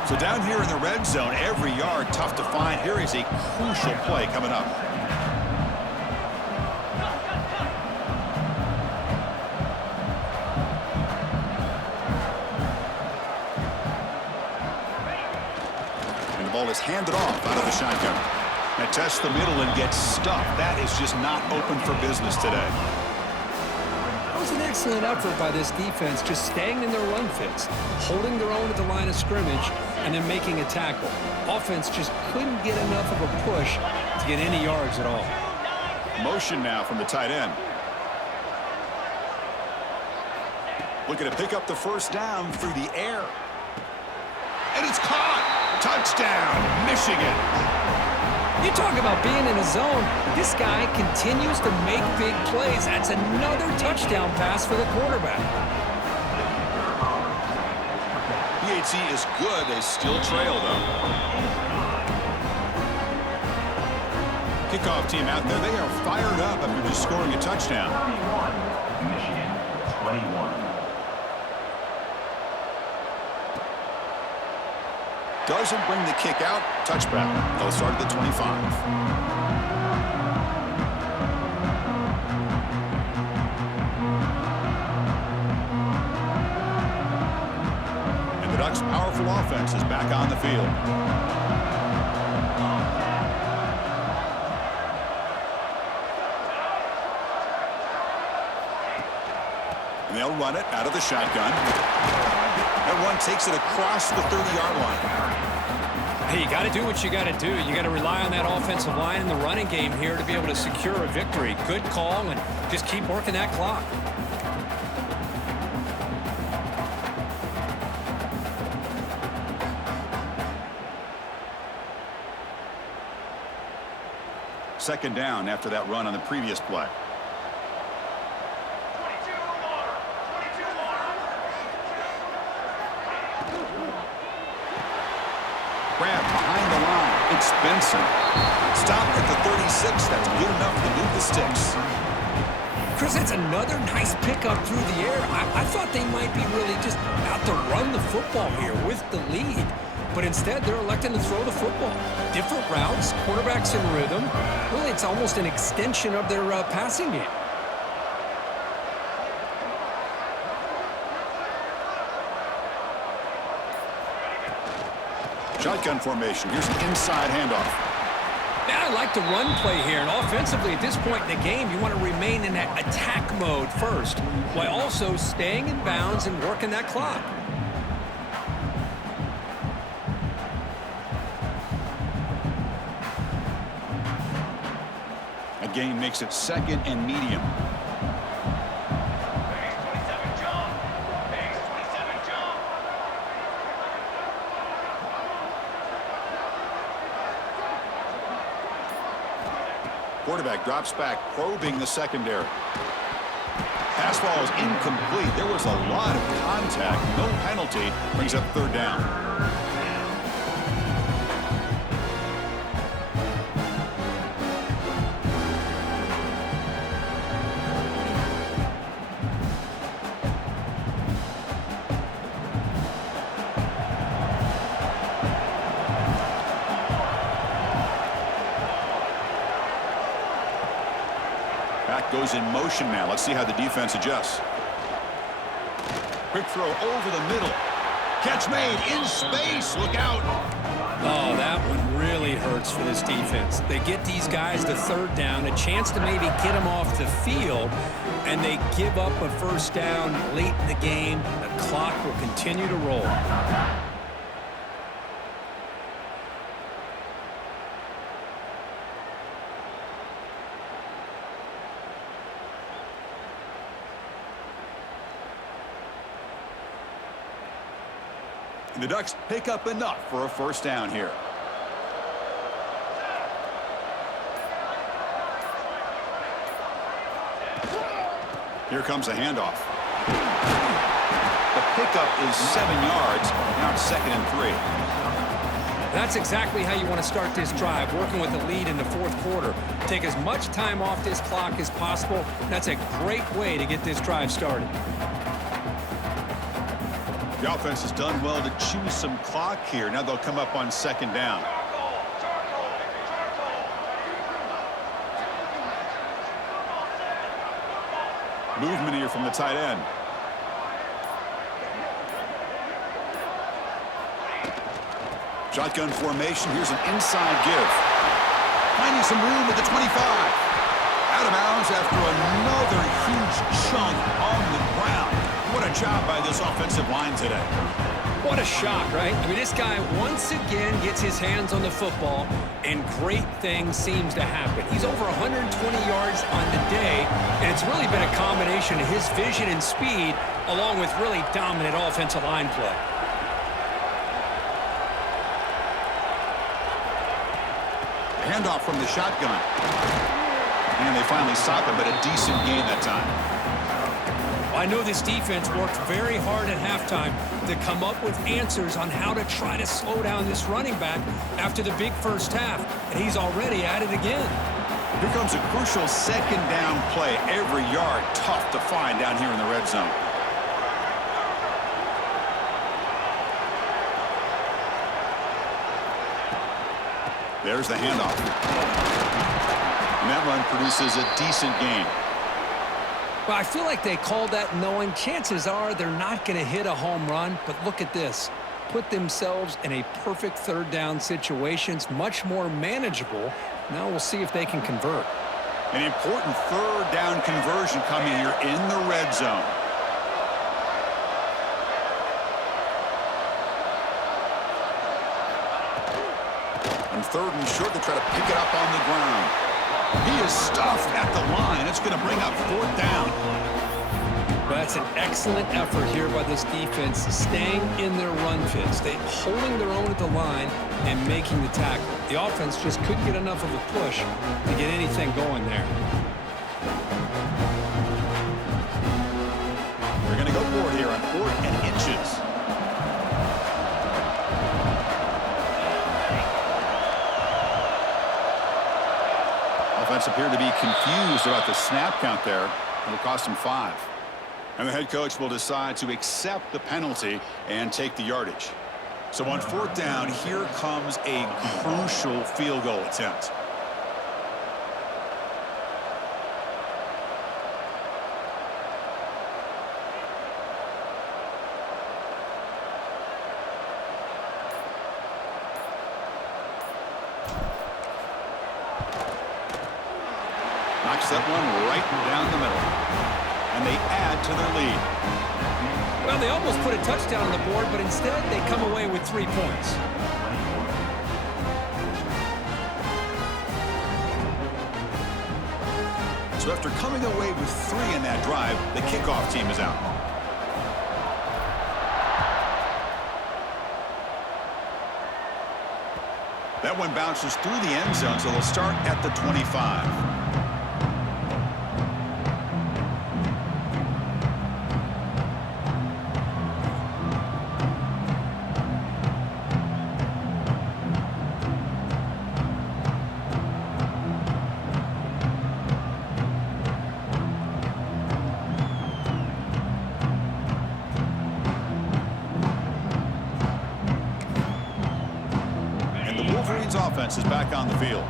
So down here in the red zone, every yard tough to find. Here is a crucial play coming up. And the ball is handed off out of the shotgun. Now tests the middle and gets stuffed. That is just not open for business today. That was an excellent effort by this defense, just staying in their run fits, holding their own at the line of scrimmage, and then making a tackle. Offense just couldn't get enough of a push to get any yards at all. Motion now from the tight end. Looking to pick up the first down through the air. And it's caught! Touchdown, Michigan! You talk about being in a zone. This guy continues to make big plays. That's another touchdown pass for the quarterback. PAT is good. They still trail, though. Kickoff team out there. They are fired up after just scoring a touchdown. 21, Michigan, 21. Doesn't bring the kick out. Touchback. They'll start at the 25. And the Ducks' powerful offense is back on the field. And they'll run it out of the shotgun. That one takes it across the 30-yard line. Hey, you got to do what you got to do. You got to rely on that offensive line in the running game here to be able to secure a victory. Good call, and just keep working that clock. Second down after that run on the previous play. Grab behind the line. It's Benson. Stopped at the 36. That's good enough to move the sticks. Chris, that's another nice pickup through the air. I thought they might be really just out to run the football here with the lead. But instead, they're electing to throw the football. Different routes, quarterbacks in rhythm. Really, it's almost an extension of their passing game. Shotgun formation. Here's an inside handoff. Man, I like the run play here. And offensively, at this point in the game, you want to remain in that attack mode first, while also staying in bounds and working that clock. A gain makes it 2nd and medium. Quarterback drops back, probing the secondary. Pass ball is incomplete. There was a lot of contact. No penalty. Brings up 3rd down. Goes in motion now. Let's see how the defense adjusts. Quick throw over the middle. Catch made in space. Look out. Oh, that one really hurts for this defense. They get these guys to 3rd down, a chance to maybe get them off the field, and they give up a first down late in the game. The clock will continue to roll. The Ducks pick up enough for a first down here. Here comes a handoff. The pickup is 7 yards. Now it's 2nd and 3. That's exactly how you want to start this drive, working with the lead in the fourth quarter. Take as much time off this clock as possible. That's a great way to get this drive started. The offense has done well to chew some clock here. Now they'll come up on 2nd down. Movement here from the tight end. Shotgun formation. Here's an inside give. Finding some room at the 25. Out of bounds after another huge chunk on the ground. What a job by this offensive line today. What a shock, right? I mean, this guy once again gets his hands on the football, and great things seems to happen. He's over 120 yards on the day, and it's really been a combination of his vision and speed along with really dominant offensive line play. Handoff from the shotgun. And they finally stop him, but a decent gain that time. I know this defense worked very hard at halftime to come up with answers on how to try to slow down this running back after the big first half, and he's already at it again. Here comes a crucial 2nd down play. Every yard tough to find down here in the red zone. There's the handoff. And that run produces a decent gain. Well, I feel like they called that knowing chances are they're not going to hit a home run, but look at this. Put themselves in a perfect 3rd down situation. It's much more manageable. Now we'll see if they can convert. An important 3rd down conversion coming here in the red zone. On 3rd and short, they try to pick it up on the ground. He is stuffed at the line. It's going to bring up 4th down. That's an excellent effort here by this defense, staying in their run fits. They holding their own at the line and making the tackle. The offense just couldn't get enough of a push to get anything going there. They're going to go for it here on 4th and inches. Offense appeared to be confused about the snap count there. It'll cost him 5. And the head coach will decide to accept the penalty and take the yardage. So on 4th down, here comes a crucial field goal attempt. Knocks that one right down the middle. And they add to their lead. Well, they almost put a touchdown on the board, but instead they come away with 3 points. So after coming away with 3 in that drive, the kickoff team is out. That one bounces through the end zone, so they'll start at the 25. Offense is back on the field.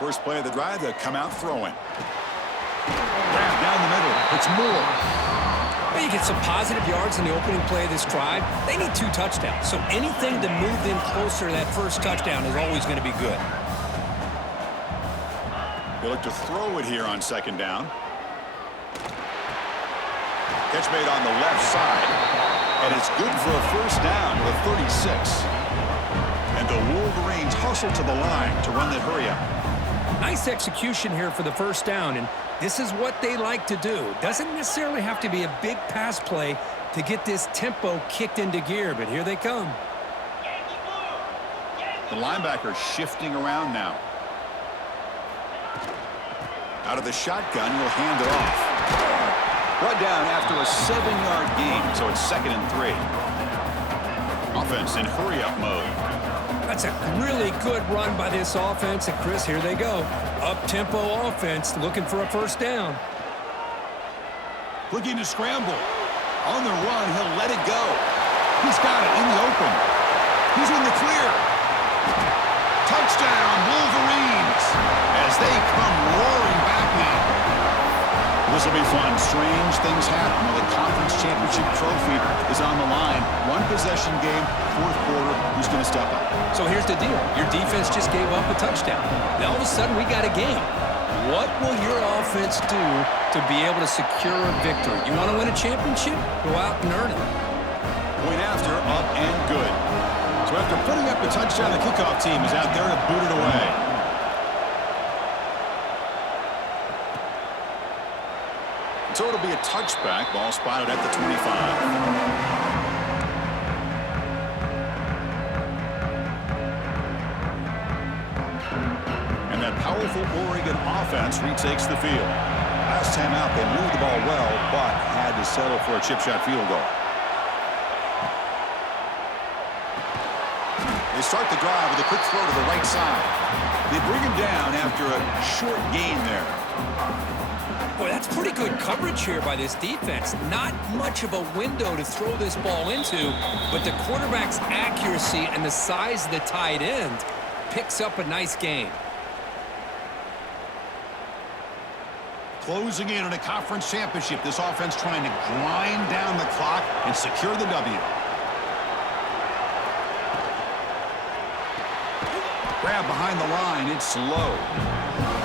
First play of the drive, they come out throwing. Down the middle, it's Moore. Well, you get some positive yards in the opening play of this drive. They need 2 touchdowns, so anything to move them closer to that first touchdown is always going to be good. They look to throw it here on 2nd down. Catch made on the left side. And it's good for a first down with 36. And the Wolverines hustle to the line to run that hurry up. Nice execution here for the first down, and this is what they like to do. Doesn't necessarily have to be a big pass play to get this tempo kicked into gear, but here they come. The linebacker shifting around now. Out of the shotgun, he'll hand it off. Brought down after a 7-yard gain, so it's 2nd and 3. Offense in hurry-up mode. That's a really good run by this offense, and Chris, here they go. Up-tempo offense looking for a first down. Looking to scramble. On the run, he'll let it go. He's got it in the open. He's in the clear. Touchdown, Wolverines, as they come roaring back now. This will be fun. Strange things happen when the conference championship trophy is on the line. One possession game, 4th quarter. Who's going to step up? So here's the deal. Your defense just gave up a touchdown. Now all of a sudden we got a game. What will your offense do to be able to secure a victory? You want to win a championship? Go out and earn it. Point after, up and good. So after putting up a touchdown, the kickoff team is out there to boot it away. So it'll be a touchback. Ball spotted at the 25. And that powerful Oregon offense retakes the field. Last time out, they moved the ball well, but had to settle for a chip shot field goal. They start the drive with a quick throw to the right side. They bring him down after a short gain there. Boy, that's pretty good coverage here by this defense. Not much of a window to throw this ball into, but the quarterback's accuracy and the size of the tight end picks up a nice gain. Closing in on a conference championship, this offense trying to grind down the clock and secure the W. Grab behind the line, it's slow.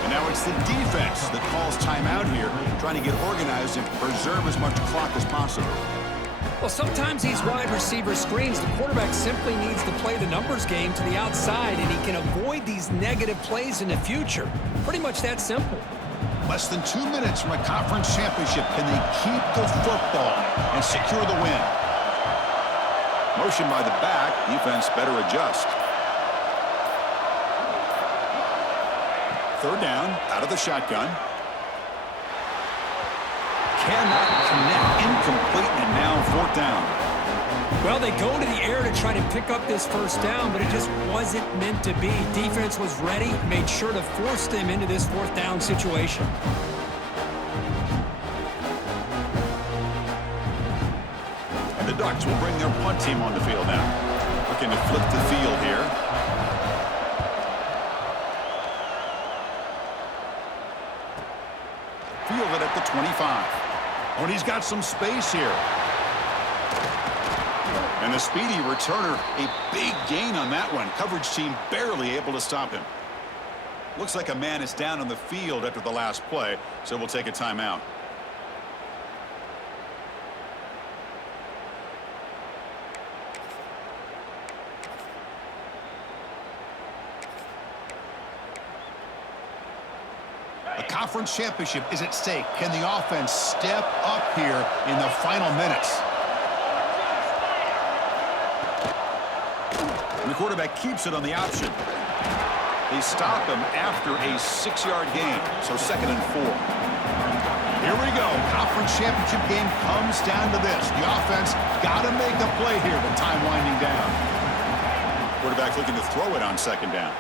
And now it's the defense that calls timeout here, trying to get organized and preserve as much clock as possible. Well, sometimes these wide receiver screens, the quarterback simply needs to play the numbers game to the outside, and he can avoid these negative plays in the future. Pretty much that simple. Less than 2 minutes from a conference championship. Can they keep the football and secure the win? Motion by the back. Defense better adjust. 3rd down, out of the shotgun. Cannot connect, incomplete, and now 4th down. Well, they go to the air to try to pick up this first down, but it just wasn't meant to be. Defense was ready, made sure to force them into this 4th down situation. And the Ducks will bring their punt team on the field now. Looking to flip the field here. Field it at the 25. Oh, and he's got some space here. And the speedy returner, a big gain on that one. Coverage team barely able to stop him. Looks like a man is down on the field after the last play, so we'll take a timeout. A conference championship is at stake. Can the offense step up here in the final minutes? And the quarterback keeps it on the option. They stop him after a 6-yard gain, so 2nd and 4. Here we go. Conference championship game comes down to this. The offense got to make a play here, but time winding down. Quarterback looking to throw it on 2nd down.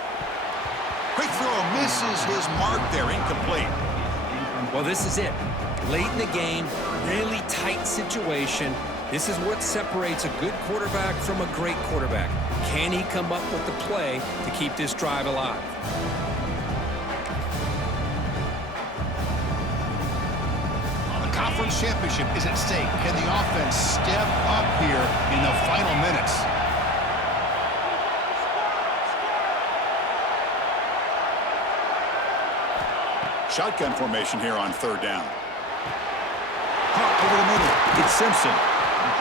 Quick throw misses his mark there, incomplete. Well, this is it. Late in the game, really tight situation. This is what separates a good quarterback from a great quarterback. Can he come up with the play to keep this drive alive? The conference championship is at stake. Can the offense step up here in the final minutes? Shotgun formation here on 3rd down. Caught over the middle. It's Simpson.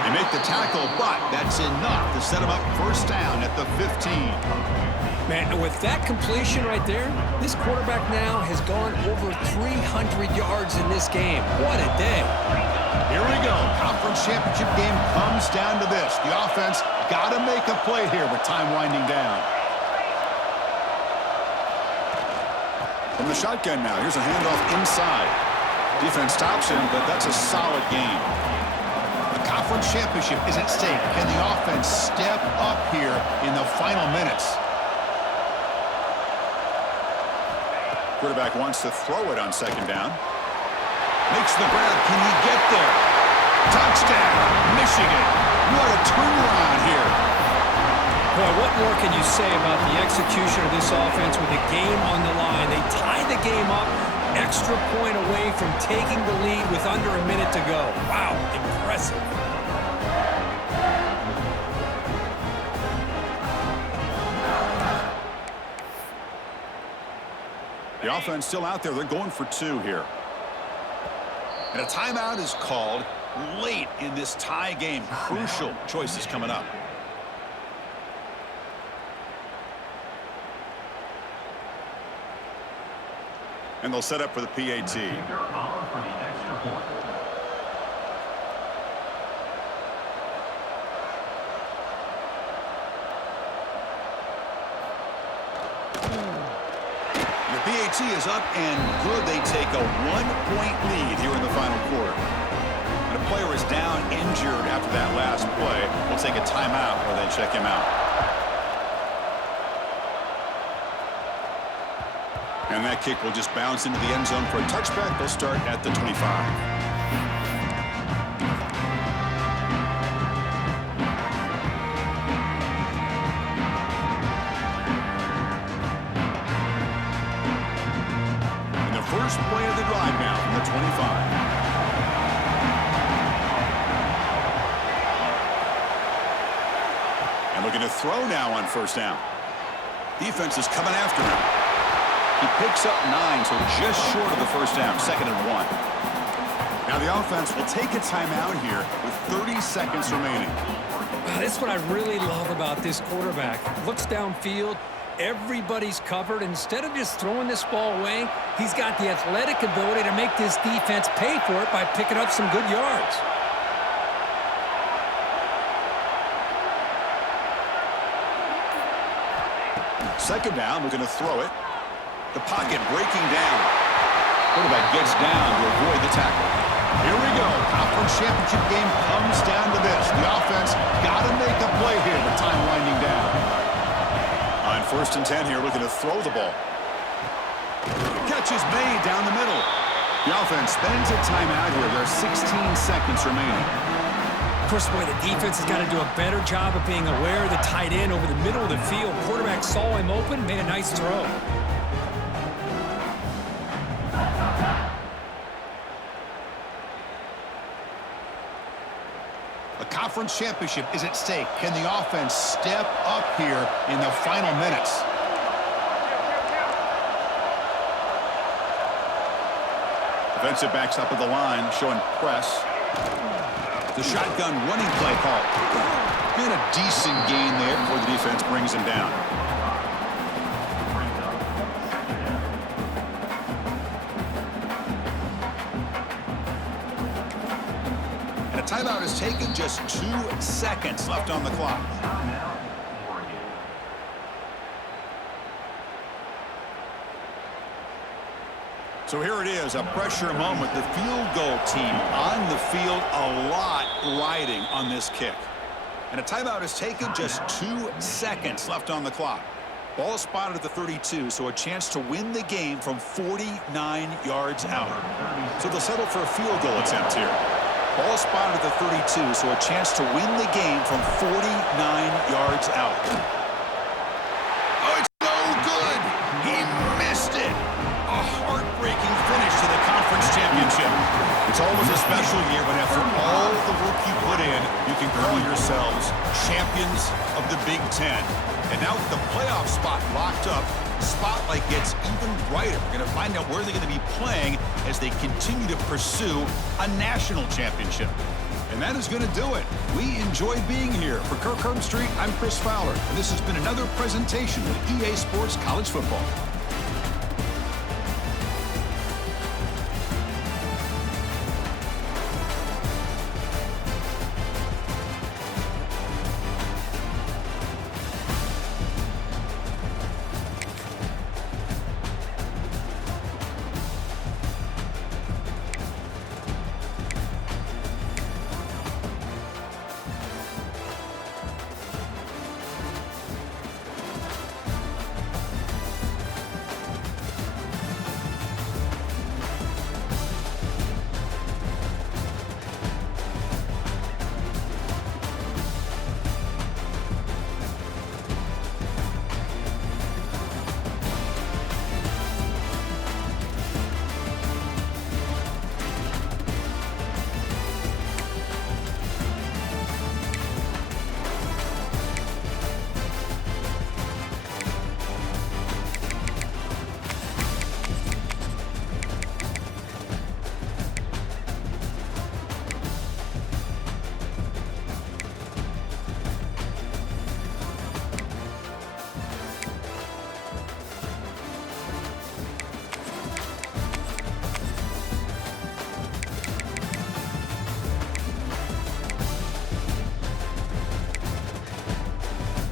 They make the tackle, but that's enough to set them up first down at the 15. Man, and with that completion right there, this quarterback now has gone over 300 yards in this game. What a day. Here we go. Conference championship game comes down to this. The offense got to make a play here with time winding down. From the shotgun now, here's a handoff inside. Defense stops him, but that's a solid game. The conference championship is at stake. Can the offense step up here in the final minutes? Quarterback wants to throw it on second down. Makes the grab. Can he get there? Touchdown, Michigan. What a turnaround here. Boy, what more can you say about the execution of this offense with the game on the line? They tied the game up, extra point away from taking the lead with under a minute to go. Wow, impressive. The offense still out there. They're going for two here. And a timeout is called late in this tie game. Crucial choices coming up. And they'll set up for the PAT. The PAT is up and good. They take a 1-point lead here in the final quarter. And a player is down injured after that last play. We'll take a timeout or then check him out. And that kick will just bounce into the end zone for a touchback. They'll start at the 25. First play of the drive now from the 25. And looking to throw now on first down. Defense is coming after him. He picks up 9, so just short of the first down, 2nd and 1. Now the offense will take a timeout here with 30 seconds remaining. That's what I really love about this quarterback. Looks downfield. Everybody's covered. Instead of just throwing this ball away, he's got the athletic ability to make this defense pay for it by picking up some good yards. Second down, we're going to throw it. The pocket breaking down. Quarterback gets down to avoid the tackle. Here we go. Conference championship game comes down to this. The offense got to make a play here with time winding down. On 1st and 10 here, looking to throw the ball. Catch is made down the middle. The offense spends a timeout here. There are 16 seconds remaining. Of course, boy, the defense has got to do a better job of being aware of the tight end over the middle of the field. Quarterback saw him open, made a nice throw. A conference championship is at stake. Can the offense step up here in the final minutes? Defensive backs up at the line, showing press. The shotgun running play call. And a decent gain there before the defense brings him down. Timeout is taken, just 2 seconds left on the clock. So here it is, a pressure moment. The field goal team on the field, a lot riding on this kick. And a timeout is taken, just 2 seconds left on the clock. Ball spotted at the 32, so a chance to win the game from 49 yards out. So they'll settle for a field goal attempt here. Ball spotted at the 32, so a chance to win the game from 49 yards out. Oh, it's no good. He missed it. A heartbreaking finish to the conference championship. It's always a special year, but after all the work you put in, you can call yourselves champions of the Big Ten. And now with the playoff spot locked up, the spotlight gets even brighter. We're going to find out where they're going to be playing as they continue to pursue a national championship. And that is going to do it. We enjoyed being here. For Kirk Street, I'm Chris Fowler, and this has been another presentation of EA Sports College Football.